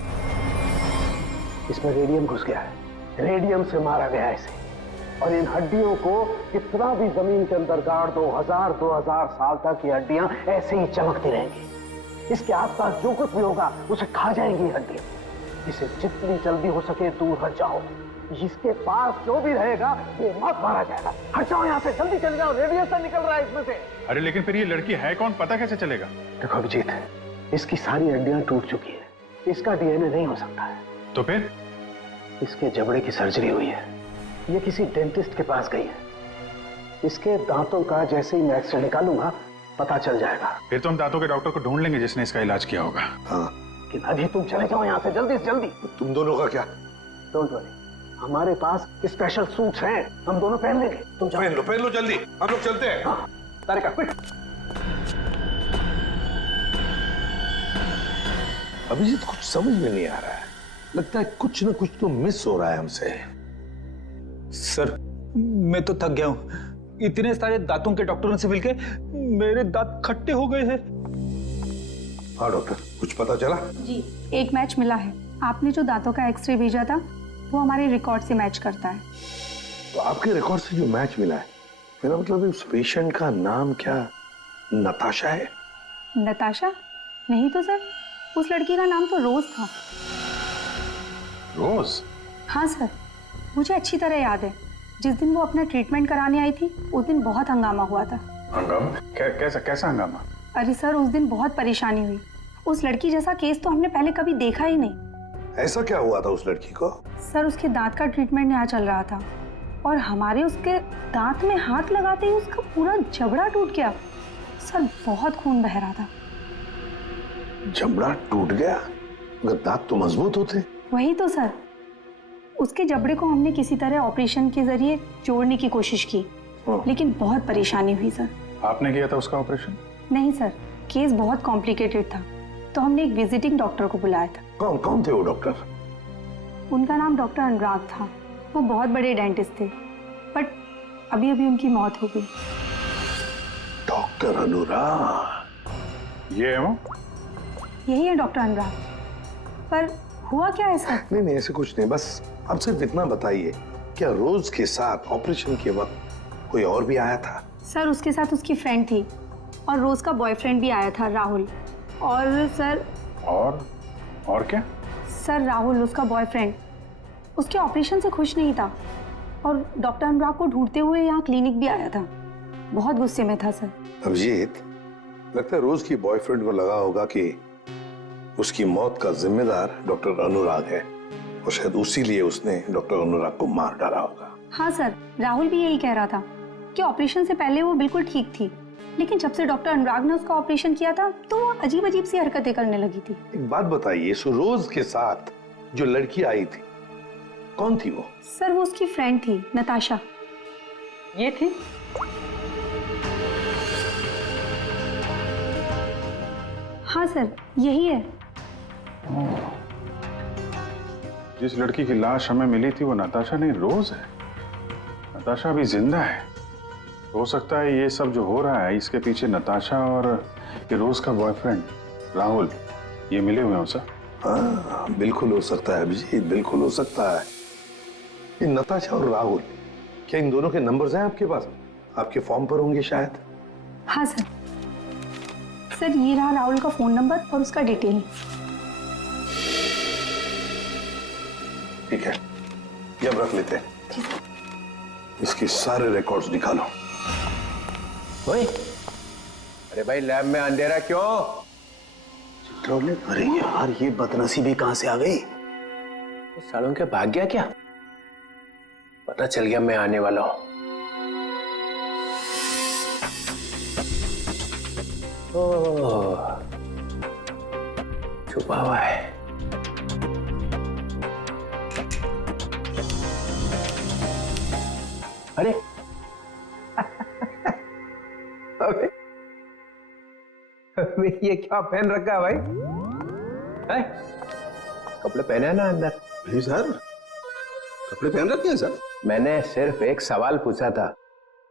इसमें रेडियम घुस गया है। रेडियम से मारा गया है इसे। और इन हड्डियों को कितना भी जमीन के अंदर गाड़ दो, 2000 साल तक ये हड्डियां ऐसे ही चमकती रहेंगी। इसके आसपास जो कुछ भी होगा उसे खा जाएंगी हड्डियां। इसे जितनी जल्दी हो सके दूर हट जाओ। इसके पास जो भी रहेगा ये मत मारा जाएगा। हट जाओ यहाँ से, जल्दी चले जाओ। रेडिएशन निकल रहा है इसमें से। अरे लेकिन फिर ये लड़की है कौन, पता कैसे चलेगा? देखो अभिजीत, इसकी सारी हड्डियां टूट चुकी है। इसका डीएनए नहीं हो सकता है। तो फिर? इसके जबड़े की सर्जरी हुई है। ये किसी डेंटिस्ट के पास गई है। इसके दांतों का जैसे ही मैं एक्सरे निकालूंगा पता चल जाएगा। फिर तो हम दांतों के डॉक्टर को ढूंढ लेंगे जिसने इसका इलाज किया होगा। हाँ, लेकिन अभी तुम चले जाओ यहाँ से जल्दी से जल्दी। तुम दोनों का क्या? डोंट वरी, हमारे पास स्पेशल सूट्स हैं, हम दोनों पहन लेंगे। तुम पहन लो जल्दी, हम लोग चलते हैं। हाँ, तारिका क्विक। अभिजीत कुछ समझ में नहीं आ रहा है। लगता है कुछ ना कुछ तो मिस हो रहा है हमसे। सर मैं तो थक गया हूँ। इतने सारे दांतों के डॉक्टरों से मिलके मेरे दांत खट्टे हो गए हैं। हाँ डॉक्टर, कुछ पता चला? जी, एक मैच मिला है। आपने जो दांतों का एक्सरे भेजा था वो हमारे रिकॉर्ड से मैच करता है। तो आपके रिकॉर्ड से जो मैच मिला है, मेरा मतलब उस पेशेंट का नाम क्या नताशा है? नताशा? नहीं तो सर, उस लड़की का नाम तो रोज था। रोज? हाँ सर, मुझे अच्छी तरह याद है। जिस दिन वो अपना ट्रीटमेंट कराने आई थी उस दिन बहुत हंगामा हुआ था। हंगामा? कैसा हंगामा? अरे सर, उस दिन बहुत परेशानी हुई। उस लड़की जैसा केस तो हमने पहले कभी देखा ही नहीं। ऐसा क्या हुआ था उस लड़की को? सर, उसके दांत का ट्रीटमेंट यहाँ चल रहा था और हमारे उसके दांत में हाथ लगाते ही उसका पूरा जबड़ा टूट गया। सर, बहुत खून बह रहा था। जबड़ा टूट गया? मगर दांत तो मजबूत होते। वही तो सर, उसके जबड़े को हमने किसी तरह ऑपरेशन के जरिए जोड़ने की कोशिश की, लेकिन बहुत परेशानी हुई सर। आपने किया था उसका ऑपरेशन? नहीं सर, केस बहुत कॉम्प्लिकेटेड था, तो हमने एक विजिटिंग डॉक्टर को बुलाया था। कौन थे वो डॉक्टर? उनका नाम डॉक्टर अनुराग था। वो बहुत बड़े डेंटिस्ट थे, बट अभी अभी उनकी मौत हो गई। डॉक्टर अनुराग, ये है वो? यही है डॉक्टर अनुराग। पर हुआ क्या है सर? नहीं ऐसे कुछ नहीं, बस आप सिर्फ इतना बताइए, क्या रोज के साथ ऑपरेशन के वक्त कोई और भी आया था? सर उसके साथ उसकी फ्रेंड थी और रोज का बॉयफ्रेंड भी आया था, राहुल। और सर और क्या? सर राहुल उसका बॉयफ्रेंड उसके ऑपरेशन से खुश नहीं था और डॉक्टर अनुराग को ढूंढते हुए यहाँ क्लिनिक भी आया था। बहुत गुस्से में था सर। अभिजीत, लगता है रोज की बॉयफ्रेंड को लगा होगा कि उसकी मौत का जिम्मेदार डॉक्टर अनुराग है और शायद उसी लिए उसने डॉक्टर अनुराग को मार डाला होगा। हाँ सर, राहुल भी यही कह रहा था कि ऑपरेशन से पहले वो बिल्कुल ठीक थी, लेकिन जब से डॉक्टर अनुराग ने उसका ऑपरेशन किया था तो वो अजीब अजीब सी हरकतें करने लगी थी। एक बात बताइए, रोज के साथ जो लड़की आई थी कौन थी वो? सर वो उसकी फ्रेंड थी, नताशा। ये थी? हाँ सर, यही है। जिस लड़की की लाश हमें मिली थी वो नताशा नहीं, रोज है। नताशा अभी जिंदा है। हो सकता है ये सब जो हो रहा है इसके पीछे नताशा और ये रोज का बॉयफ्रेंड राहुल ये मिले हुए हो सर। हाँ बिल्कुल हो सकता है अभिजीत, बिल्कुल हो सकता है। ये नताशा और राहुल, क्या इन दोनों के नंबर्स हैं आपके पास? आपके फॉर्म पर होंगे शायद। हाँ सर। सर ये रहा राहुल का फोन नंबर और उसका डिटेल। ठीक है, ये अब रख लेते हैं। इसके सारे रिकॉर्ड्स निकालो। ओए, अरे भाई लैब में अंधेरा क्यों? अरे यार ये बदनसीबी कहां से आ गई? सालों के भाग गया क्या? पता चल गया मैं आने वाला हूं। ओह, छुपा हुआ है। अरे अबे ये क्या पहन रखा है भाई? है? कपड़े पहने हैं ना अंदर? नहीं सर, कपड़े पहन रखे हैं सर। मैंने सिर्फ एक सवाल पूछा था,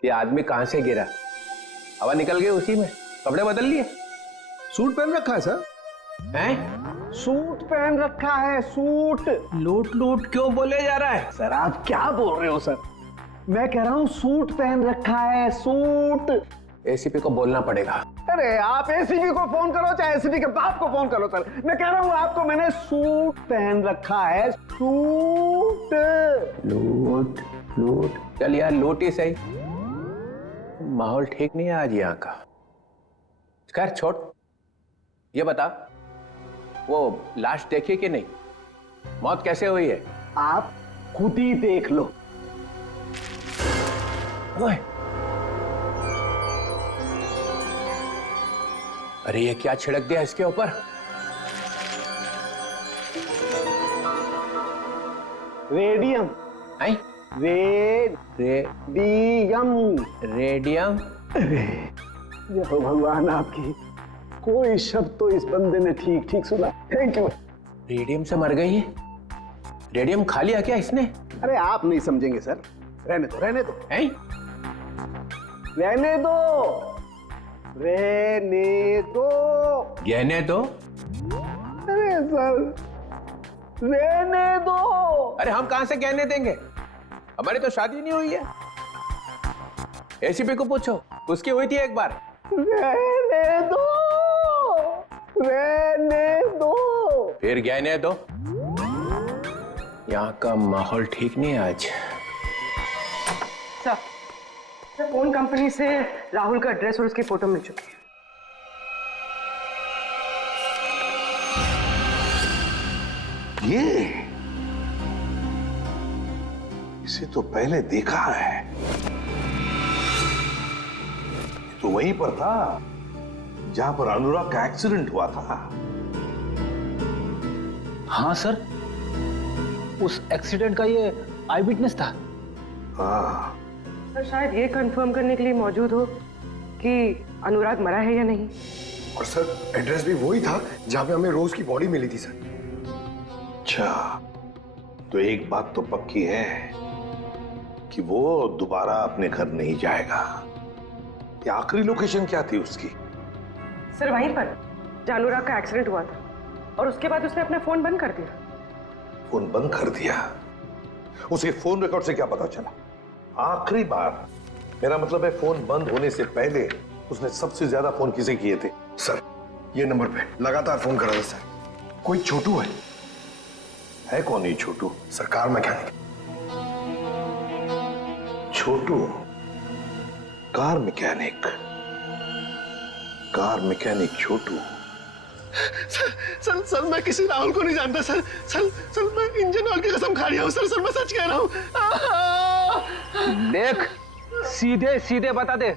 ये आदमी कहां से गिरा? हवा निकल गई उसी में, कपड़े बदल लिए। सूट पहन रखा है सर। हैं? सूट पहन रखा है, सूट। लूट लूट क्यों बोले जा रहा है? सर आप क्या बोल रहे हो सर? मैं कह रहा हूँ सूट पहन रखा है, सूट। एसीपी को बोलना पड़ेगा। अरे आप एसीपी को फोन करो चाहे एसीपी के बाप को फोन करो सर, मैं कह रहा हूँ आपको मैंने सूट पहन रखा है, सूट। लूट लूट, चल यार लूट ही सही। माहौल ठीक नहीं है आज यहाँ का। खैर छोड़, ये बता वो लाश देखी कि नहीं? मौत कैसे हुई है? आप खुद ही देख लो। अरे ये क्या छिड़क दिया इसके ऊपर? रेडियम। आई? रेडियम। रेडियम? जय हो भगवान आपकी, कोई शब्द तो इस बंदे ने ठीक ठीक सुना। Thank you. रेडियम से मर गई है? रेडियम खा लिया क्या इसने? अरे आप नहीं समझेंगे सर, रहने दो रहने दो। हैं? रहने दो रहने दो। गहने दो? अरे सर रहने दो। अरे हम कहां से गहने देंगे? हमारी तो शादी नहीं हुई है। एसीपी को पूछो, उसकी हुई थी एक बार। रहने दो रहने दो। फिर गहने दो। यहाँ का माहौल ठीक नहीं है आज। सर फोन कंपनी से राहुल का एड्रेस और उसकी फोटो मिल चुकी है। ये इसे तो पहले देखा है, तो वहीं पर था जहां पर अनुराग का एक्सीडेंट हुआ था। हाँ सर, उस एक्सीडेंट का ये आई विटनेस था। हाँ सर शायद ये कंफर्म करने के लिए मौजूद हो कि अनुराग मरा है या नहीं। और सर एड्रेस भी वही था जहां पे हमें रोज की बॉडी मिली थी सर। अच्छा, तो एक बात तो पक्की है, कि वो दोबारा अपने घर नहीं जाएगा। ये आखिरी लोकेशन क्या थी उसकी? सर वहीं पर जहाँ अनुराग का एक्सीडेंट हुआ था, और उसके बाद उसने अपना फोन बंद कर दिया। फोन बंद कर दिया? उसे फोन रिकॉर्ड से क्या पता चला? आखिरी बार, मेरा मतलब है फोन बंद होने से पहले उसने सबसे ज्यादा फोन किसे किए थे? सर ये नंबर पे लगातार फोन कर रहा था सर। कोई छोटू है कौन ही Chhotu? Sir car mechanic. Chhotu car mechanic? Car mechanic Chhotu? Sir मैं किसी राहुल को नहीं जानता सर। सर मैं इंजन ऑयल की कसम खा रहा हूँ सर मैं सच कह रहा हूँ। देख, सीधे सीधे बता दे,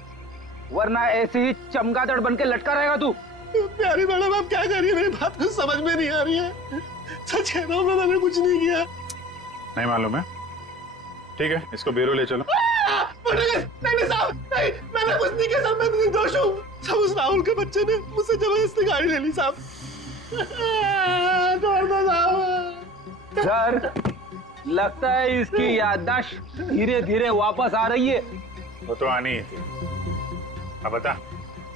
वरना ऐसे ही चमगादड़ बन के लटका रहेगा तू। प्यारी मैडम आप क्या कर रही है? मेरी बात कुछ समझ में नहीं आ रही है। सच कह रहा हूँ मैंने कुछ नहीं किया। नहीं मालूम है? ठीक है, इसको ब्यूरो ले चलो। नहीं साहब, नहीं मैंने कुछ नहीं किया साहब, मैं निर्दोष हूँ। सब उस राहुल के बच्चे ने मुझसे जबरदस्ती गाड़ी ले ली साहब। छोड़ दो साहब। सर लगता है इसकी याददाश्त धीरे धीरे वापस आ रही है। वो तो आनी ही थी। अब बता।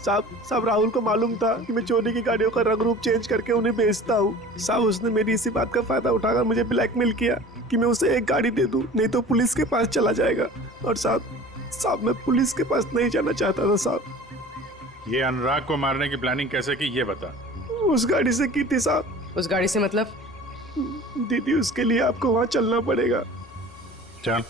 साहब राहुल को मालूम था कि मैं चोरी की गाड़ियों का रंग रूप चेंज करके उन्हें बेचता हूँ। साहब उसने मेरी इसी बात का फायदा उठाकर मुझे ब्लैकमेल किया कि मैं उसे एक गाड़ी दे दूं, नहीं तो पुलिस के पास चला जाएगा। और साहब मैं पुलिस के पास नहीं जाना चाहता था साहब। ये अनुराग को मारने की प्लानिंग कैसे की ये बता। उस गाड़ी से की थी साहब। उस गाड़ी से मतलब? दीदी उसके लिए आपको वहां चलना पड़ेगा। चल।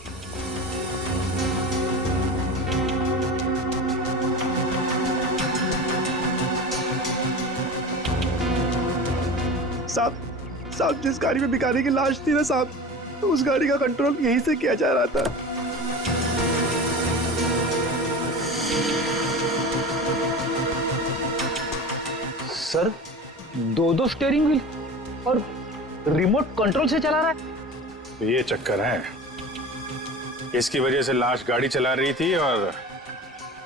साहब जिस गाड़ी में भिखारी की लाश थी ना साहब, उस गाड़ी का कंट्रोल यहीं से किया जा रहा था। सर दो स्टीयरिंग व्हील और रिमोट कंट्रोल से चला रहा है। तो ये चक्कर है, इसकी वजह से लाश गाड़ी चला रही थी और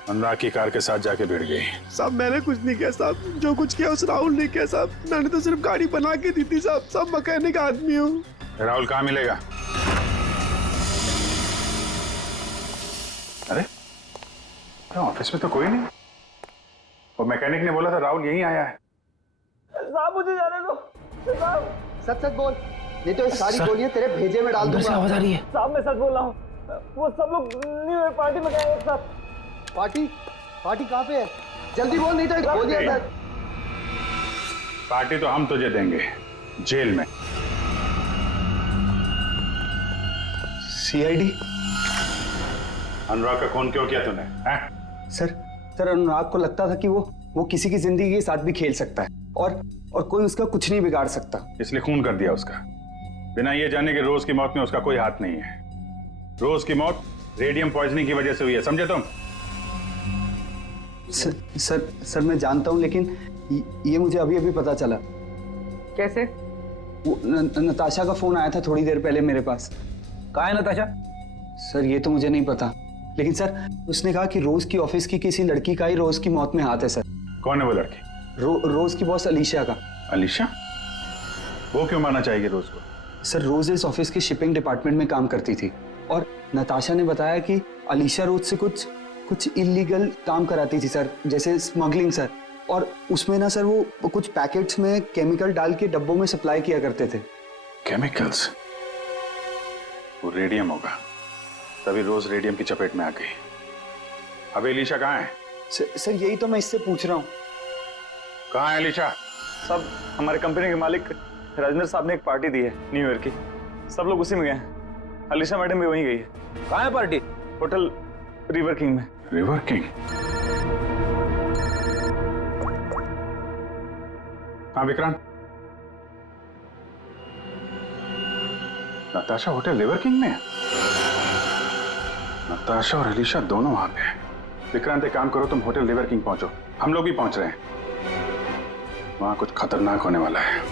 अनुराग की कार के साथ जाके भिड़ गई। साहब मैंने कुछ नहीं किया साहब, जो कुछ किया उस राहुल ने किया साहब। मैंने तो सिर्फ गाड़ी बना के दी थी साहब। सब मैकेनिक आदमी हूँ। राहुल कहाँ मिलेगा? अरे ऑफिस में तो कोई नहीं, और मैकेनिक ने बोला था राहुल यहीं आया है। साहब मुझे जाने दो साहब। सच बोल, नहीं तो ये सारी गोलियां तेरे भेजे में डाल दूंगा। आवाज आ रही है। साहब मैं सच बोल रहा हूँ, वो सब लोग न्यू ईयर पार्टी में गए एक साथ। पार्टी कहाँ पे है? जल्दी बोल, नहीं तो एक गोलियां। पार्टी तो हम तुझे देंगे जेल में। सीआईडी? अनुराग का खून क्यों किया तूने? सर अनुराग को लगता था कि वो किसी की जिंदगी के साथ भी खेल सकता है और कोई उसका कुछ नहीं बिगाड़ सकता, इसलिए खून कर दिया उसका, बिना ये जाने कि रोज की मौत में उसका कोई हाथ नहीं है। रोज की मौत रेडियम पॉइजनिंग की वजह से हुई है, समझे तुम? सर मैं जानता हूं, लेकिन ये मुझे अभी पता चला। कैसे? वो नताशा का फोन आया था थोड़ी देर पहले मेरे पास। कहाँ है नताशा? सर ये तो मुझे नहीं पता, लेकिन सर उसने कहा कि रोज की ऑफिस की किसी लड़की का ही रोज की मौत में हाथ है। सर कौन है वो लड़की? रोज की बॉस अलीशा का। अलीशा? वो क्यों मारना चाहेगी रोज को? सर रोज इस ऑफिस के शिपिंग डिपार्टमेंट में काम करती थी और नताशा ने बताया कि अलीशा रोज से कुछ इलीगल काम कराती थी सर, जैसे स्मगलिंग सर। और उसमें ना सर वो कुछ पैकेट्स में केमिकल डाल के डब्बों में सप्लाई किया करते थे। केमिकल्स? वो रेडियम होगा, तभी रोज रेडियम की चपेट में आ गई। अब अलीशा कहाँ है? सर यही तो मैं इससे पूछ रहा हूँ। कहाँ है अलीशा? सब हमारे कंपनी के मालिक राजेंद्र साहब ने एक पार्टी दी है न्यू ईयर की, सब लोग उसी में गए हैं। अलीशा मैडम भी वहीं गई है। कहाँ है पार्टी? होटल रिवर किंग में। River king? हाँ Vikrant, Natasha hotel river king में है? नताशा और अलीशा दोनों वहां पे हैं। विक्रांत एक काम करो, तुम होटल रिवर किंग पहुंचो, हम लोग भी पहुंच रहे हैं। वहां कुछ खतरनाक होने वाला है।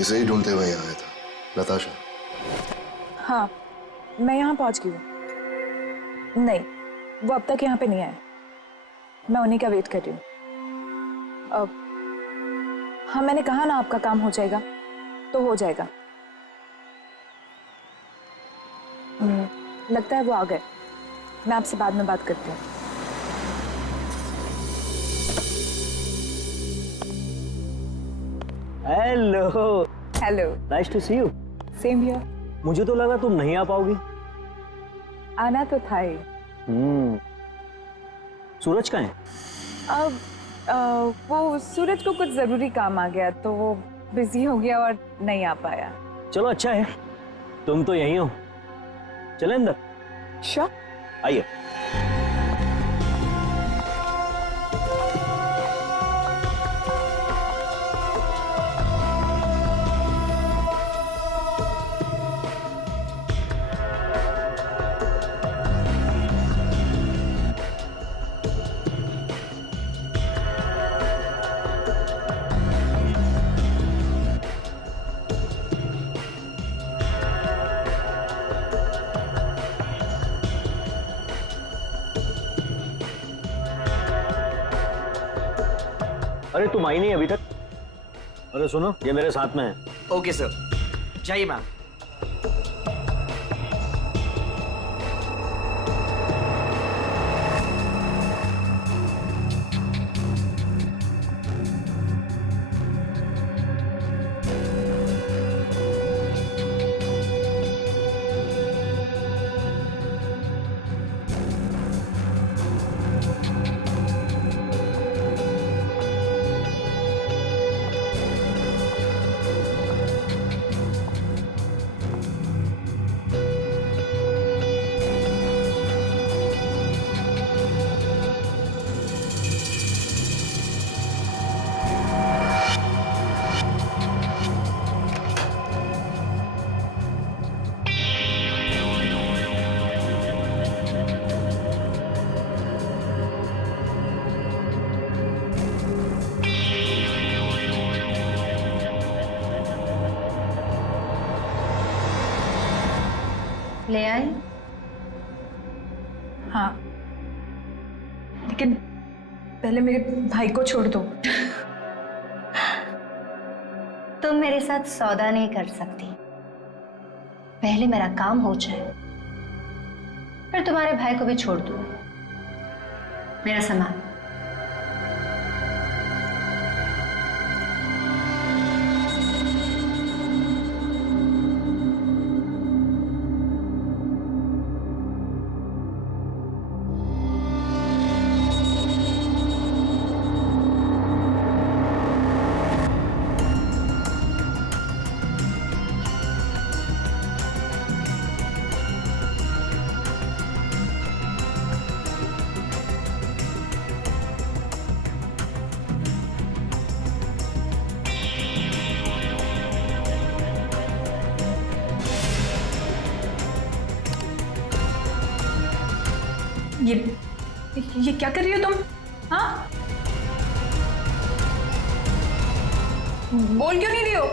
इसे ही ढूंढते हुए यहाँ आया था। नताशा? हाँ मैं यहाँ पहुँच गई हूँ। नहीं वो अब तक यहाँ पे नहीं आए, मैं उन्हीं का वेट कर रही हूँ। हाँ मैंने कहा ना आपका काम हो जाएगा तो हो जाएगा। लगता है वो आ गए। मैं आपसे बाद में बात करती हूँ। Hello. Hello. Nice to see you. Same here. मुझे तो लगा तुम नहीं आ पाओगी। आना तो था ही। सूरज कहाँ है? अब वो सूरज को कुछ जरूरी काम आ गया तो वो बिजी हो गया और नहीं आ पाया। चलो अच्छा है, तुम तो यहीं हो। चले अंदर? श्योर। आइए। अरे तुम आई नहीं अभी तक? अरे सुनो, ये मेरे साथ में है। ओके सर, जाइए मैम। ले आई? हाँ, लेकिन पहले मेरे भाई को छोड़ दो। तुम मेरे साथ सौदा नहीं कर सकती। पहले मेरा काम हो जाए, फिर तुम्हारे भाई को भी छोड़ दूँ। मेरा सामान। ये क्या कर रही हो तुम? हाँ, बोल क्यों नहीं रही हो?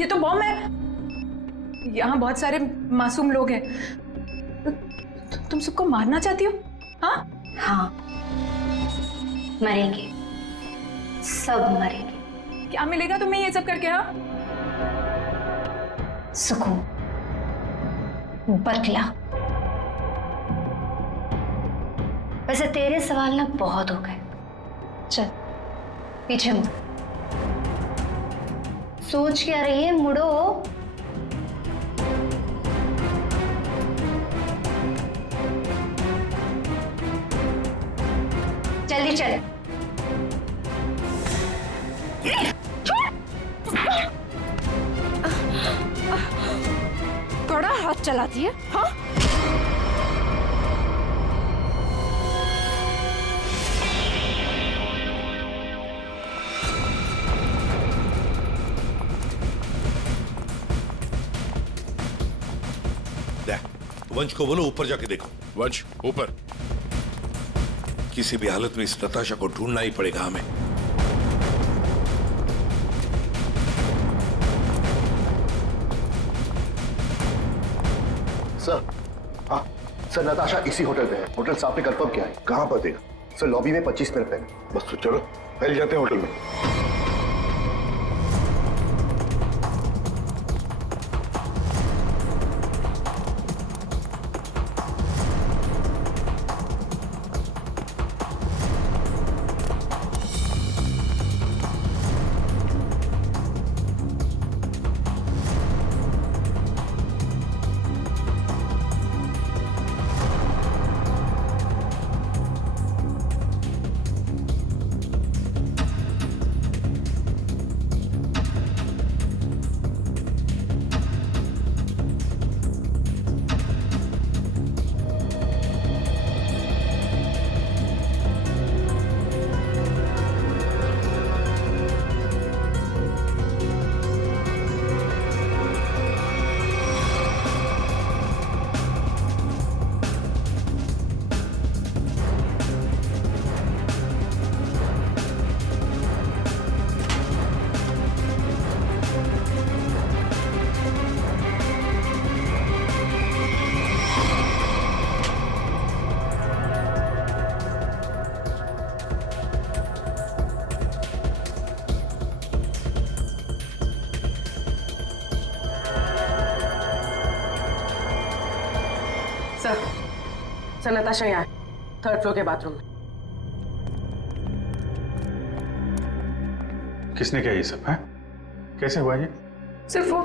ये तो बॉम्ब है। यहाँ बहुत सारे मासूम लोग हैं। तुम सबको मारना चाहती हो? हाँ? हाँ, मरेंगे, सब मरेंगे। क्या मिलेगा तुम्हें ये सब करके? हाँ, सुकून, बदला। वैसे तेरे सवाल ना बहुत हो गए। चल पीछे मुड़। सोच क्या रही है? मुड़ो। जल्दी चल। बड़ा हाथ चलाती है। हाँ, वंश को बोलो ऊपर जाके देखो। वंश ऊपर। किसी भी हालत में इस नताशा को ढूंढना ही पड़ेगा हमें। सर, हाँ सर नताशा इसी होटल पे है। होटल साहब ने कंफर्म किया है। कहाँ पर थे? सर लॉबी में 25 मिनट पहले। बस तो चलो फैल जाते हैं होटल में। सर नताशा यहाँ है, 3rd फ्लोर के बाथरूम में। किसने किया ये सब है? कैसे हुआ ये? सिर्फ वो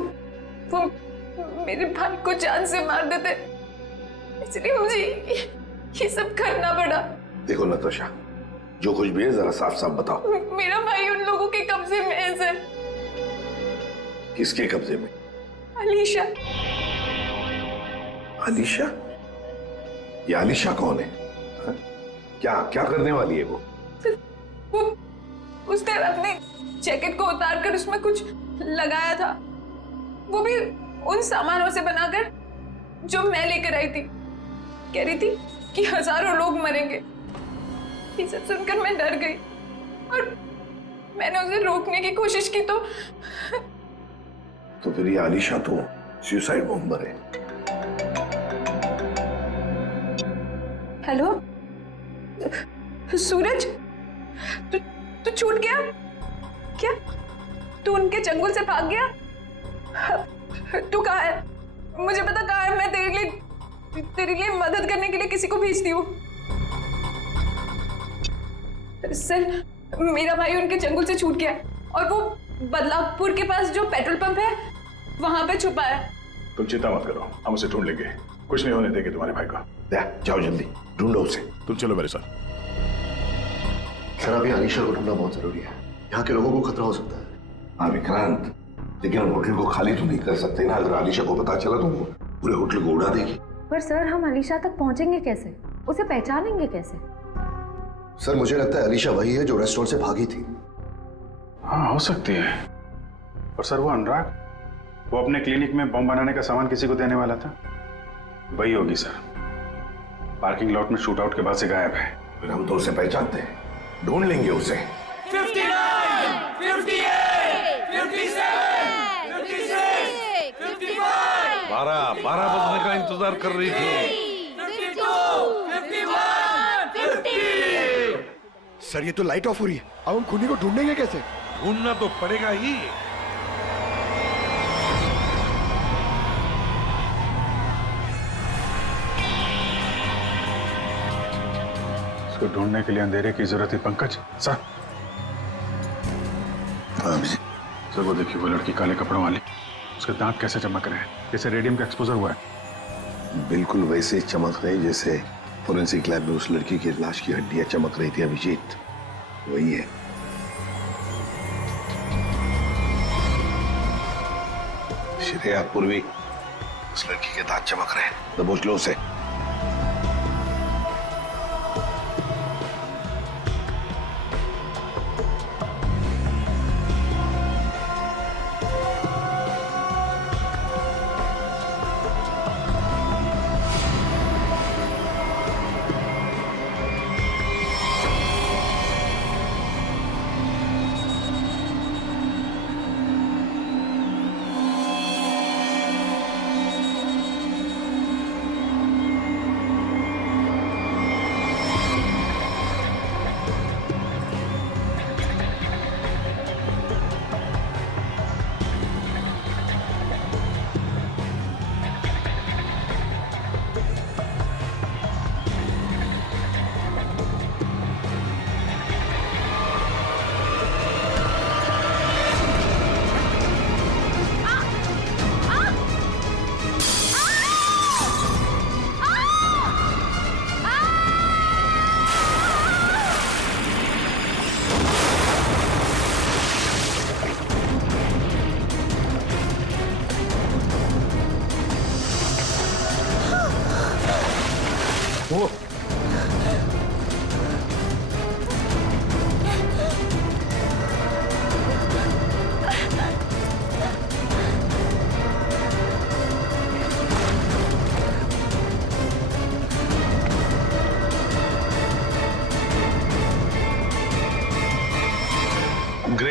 मेरे भाई को जान से मार देते, इसलिए मुझे ये सब करना पड़ा। देखो नताशा, जो कुछ भी है जरा साफ साफ बताओ। मेरा भाई उन लोगों के कब्जे में है सर। किसके कब्जे में? अलीशा। अलीशा? ये अलीशा कौन है? हा? क्या क्या करने वाली है वो? उसने अपने जैकेट को उतार कर उसमें कुछ लगाया था, वो भी उन सामानों से बनाकर जो मैं लेकर आई थी। कह रही थी कि हजारों लोग मरेंगे। ये सब सुनकर मैं डर गई और मैंने उसे रोकने की कोशिश की तो फिर ये अलीशा तो सुसाइड बॉम्बर है। हेलो सूरज, तू छूट गया क्या? तू उनके चंगुल से भाग गया? तू कहाँ है? मुझे पता कहाँ है। मैं तेरे लिए मदद करने के लिए किसी को भेजती हूँ। सर मेरा भाई उनके चंगुल से छूट गया और वो बदलापुर के पास जो पेट्रोल पंप है वहां पे छुपा है। तुम चिंता मत करो, हम उसे ढूंढ लेंगे। कुछ नहीं होने देंगे तुम्हारे भाई को। जाओ जल्दी ढूंढो उसे। तुम चलो मेरे साथ। सर अभी अलीशा को ढूंढना बहुत जरूरी है। यहाँ के लोगों को खतरा हो सकता है। हाँ विक्रांत, लेकिन हम होटल को खाली तो नहीं कर सकते ना। अगर अलीशा को पता चला तो वो पूरे होटल को उड़ा देगी। पर सर हम अलीशा तक पहुंचेंगे कैसे? उसे पहचानेंगे कैसे? सर मुझे लगता है अलीशा वही है जो रेस्टोरेंट से भागी थी। हाँ हो सकती है। और सर वो अनुराग, वो अपने क्लिनिक में बम बनाने का सामान किसी को देने वाला था, वही होगी सर। पार्किंग लॉट में शूट आउट के बाद से गायब है। फिर हम तो उसे पहचानते हैं, ढूंढ लेंगे उसे। 59, 58, 57, 56, 55, 12 बजने का इंतजार कर रही थी। 52, 51, 50। सर ये तो लाइट ऑफ हो रही है, अब हम खूनी को ढूंढेंगे कैसे? ढूंढना तो पड़ेगा ही। इसको ढूंढने के लिए अंधेरे की जरूरत है पंकज। सर सर वो देखिए, वो लड़की काले कपड़ों वाली, उसके दांत कैसे चमक रहे हैं, जैसे रेडियम का एक्सपोजर हुआ है। बिल्कुल वैसे चमक रही जैसे फोरेंसिक लैब में उस लड़की की लाश की हड्डियां चमक रही थी अभिजीत, वही है। श्रेया पूर्वी, उस लड़की के दांत चमक रहे हैं, दबोच लो उसे।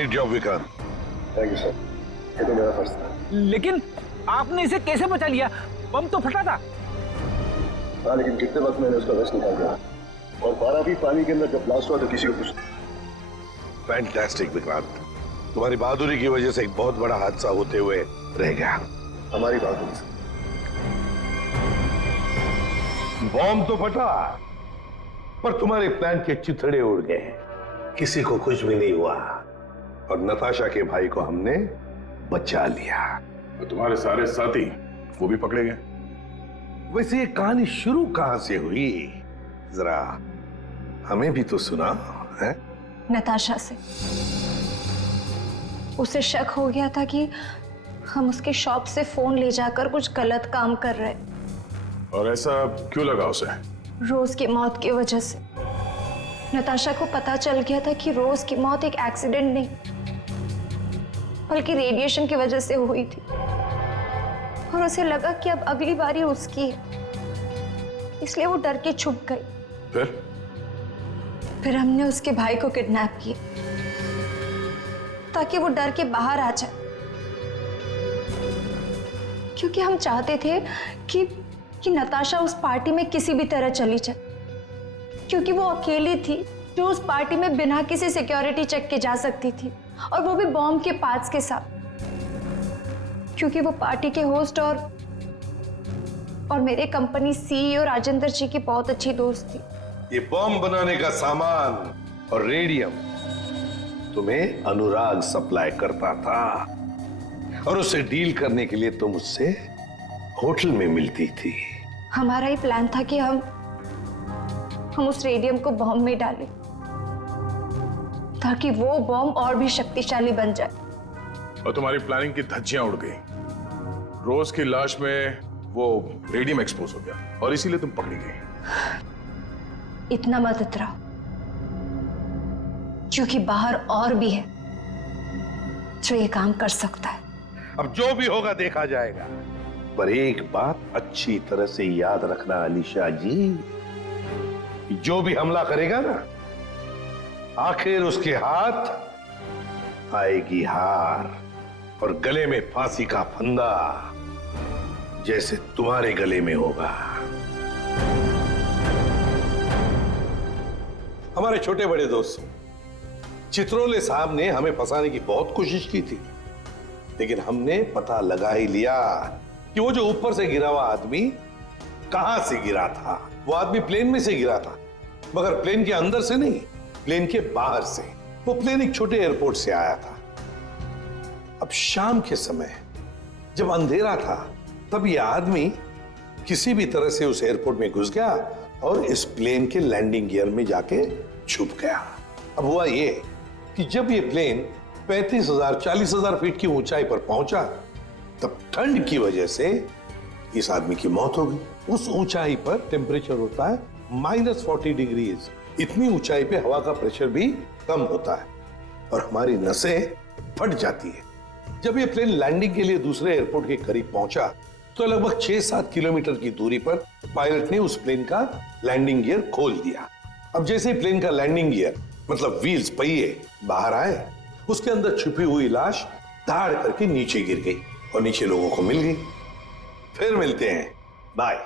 Great job Vikrant. Thank you sir, ये तो मेरा फर्ज था। लेकिन आपने इसे कैसे बचा लिया? बम तो फटा था। हाँ, लेकिन कितने वक्त मैंने उसका वेस्ट निकाल दिया, और 12 भी पानी के अंदर जब ब्लास्ट हुआ तो किसी को कुछ। फैंटास्टिक विक्रांत, तुम्हारी बहादुरी की वजह से एक बहुत बड़ा हादसा होते हुए रह गया। हमारी बहादुरी से। बॉम्ब तो फटा, पर तुम्हारे प्लान के चिथड़े उड़ गए, किसी को कुछ भी नहीं हुआ, और नताशा के भाई को हमने बचा लिया। तो तुम्हारे सारे साथी वो भी पकड़े गए। वैसे ये कहानी शुरू कहां से हुई, जरा हमें भी तो सुना है। नताशा से। उसे शक हो गया था कि हम उसके शॉप से फोन ले जाकर कुछ गलत काम कर रहे। और ऐसा क्यों लगा उसे? रोज की मौत की वजह से। नताशा को पता चल गया था कि रोज की मौत एक एक्सीडेंट नहीं, बल्कि रेडिएशन की वजह से हुई थी, और उसे लगा कि अब अगली बारी उसकी है, इसलिए वो डर के छुप गई। फिर हमने उसके भाई को किडनैप किया ताकि वो डर के बाहर आ जाए, क्योंकि हम चाहते थे कि नताशा उस पार्टी में किसी भी तरह चली जाए, क्योंकि वो अकेली थी जो उस पार्टी में बिना किसी सिक्योरिटी चेक के जा सकती थी, और वो भी बॉम्ब के पार्ट्स के साथ, क्योंकि वो पार्टी के होस्ट और मेरे कंपनी सीईओ राजेंद्र जी की बहुत अच्छी दोस्त थी। ये बॉम्ब बनाने का सामान और रेडियम तुम्हें अनुराग सप्लाई करता था, और उससे डील करने के लिए तुम उससे होटल में मिलती थी। हमारा ही प्लान था कि हम उस रेडियम को बॉम्ब में डालें, ताकि वो बॉम्ब और भी शक्तिशाली बन जाए। और तुम्हारी प्लानिंग की धज्जियां उड़ गई। रोज की लाश में वो रेडियम एक्सपोज हो गया, और इसीलिए तुम पकड़ी गई। इतना मत इतराओ, क्योंकि बाहर और भी है जो ये काम कर सकता है। अब जो भी होगा देखा जाएगा, पर एक बात अच्छी तरह से याद रखना अलीशा जी, जो भी हमला करेगा ना, आखिर उसके हाथ आएगी हार, और गले में फांसी का फंदा, जैसे तुम्हारे गले में होगा। हमारे छोटे बड़े दोस्त चित्रोले साहब ने हमें फंसाने की बहुत कोशिश की थी, लेकिन हमने पता लगा ही लिया कि वो जो ऊपर से गिरा हुआ आदमी कहां से गिरा था। वो आदमी प्लेन में से गिरा था, मगर प्लेन के अंदर से नहीं, प्लेन के बाहर से। वो प्लेन एक छोटे एयरपोर्ट से आया था। अब शाम के समय जब अंधेरा था, तब ये आदमी किसी भी तरह से उस एयरपोर्ट में घुस गया और इस प्लेन के लैंडिंग गियर में जाके छुप गया। अब हुआ ये कि जब ये प्लेन 35,000 40,000 फीट की ऊंचाई पर पहुंचा, तब ठंड की वजह से इस आदमी की मौत हो गई। उस ऊंचाई पर टेम्परेचर होता है -40 डिग्रीज। इतनी ऊंचाई पे हवा का प्रेशर भी कम होता है और हमारी नसें फट जाती है। जब ये प्लेन लैंडिंग के लिए दूसरे एयरपोर्ट के करीब पहुंचा, तो लगभग 6-7 किलोमीटर की दूरी पर पायलट ने उस प्लेन का लैंडिंग गियर खोल दिया। अब जैसे ही प्लेन का लैंडिंग गियर मतलब व्हील्स, पहिए बाहर आए, उसके अंदर छुपी हुई लाश धाड़ करके नीचे गिर गई और नीचे लोगों को मिल गई। फिर मिलते हैं, बाय।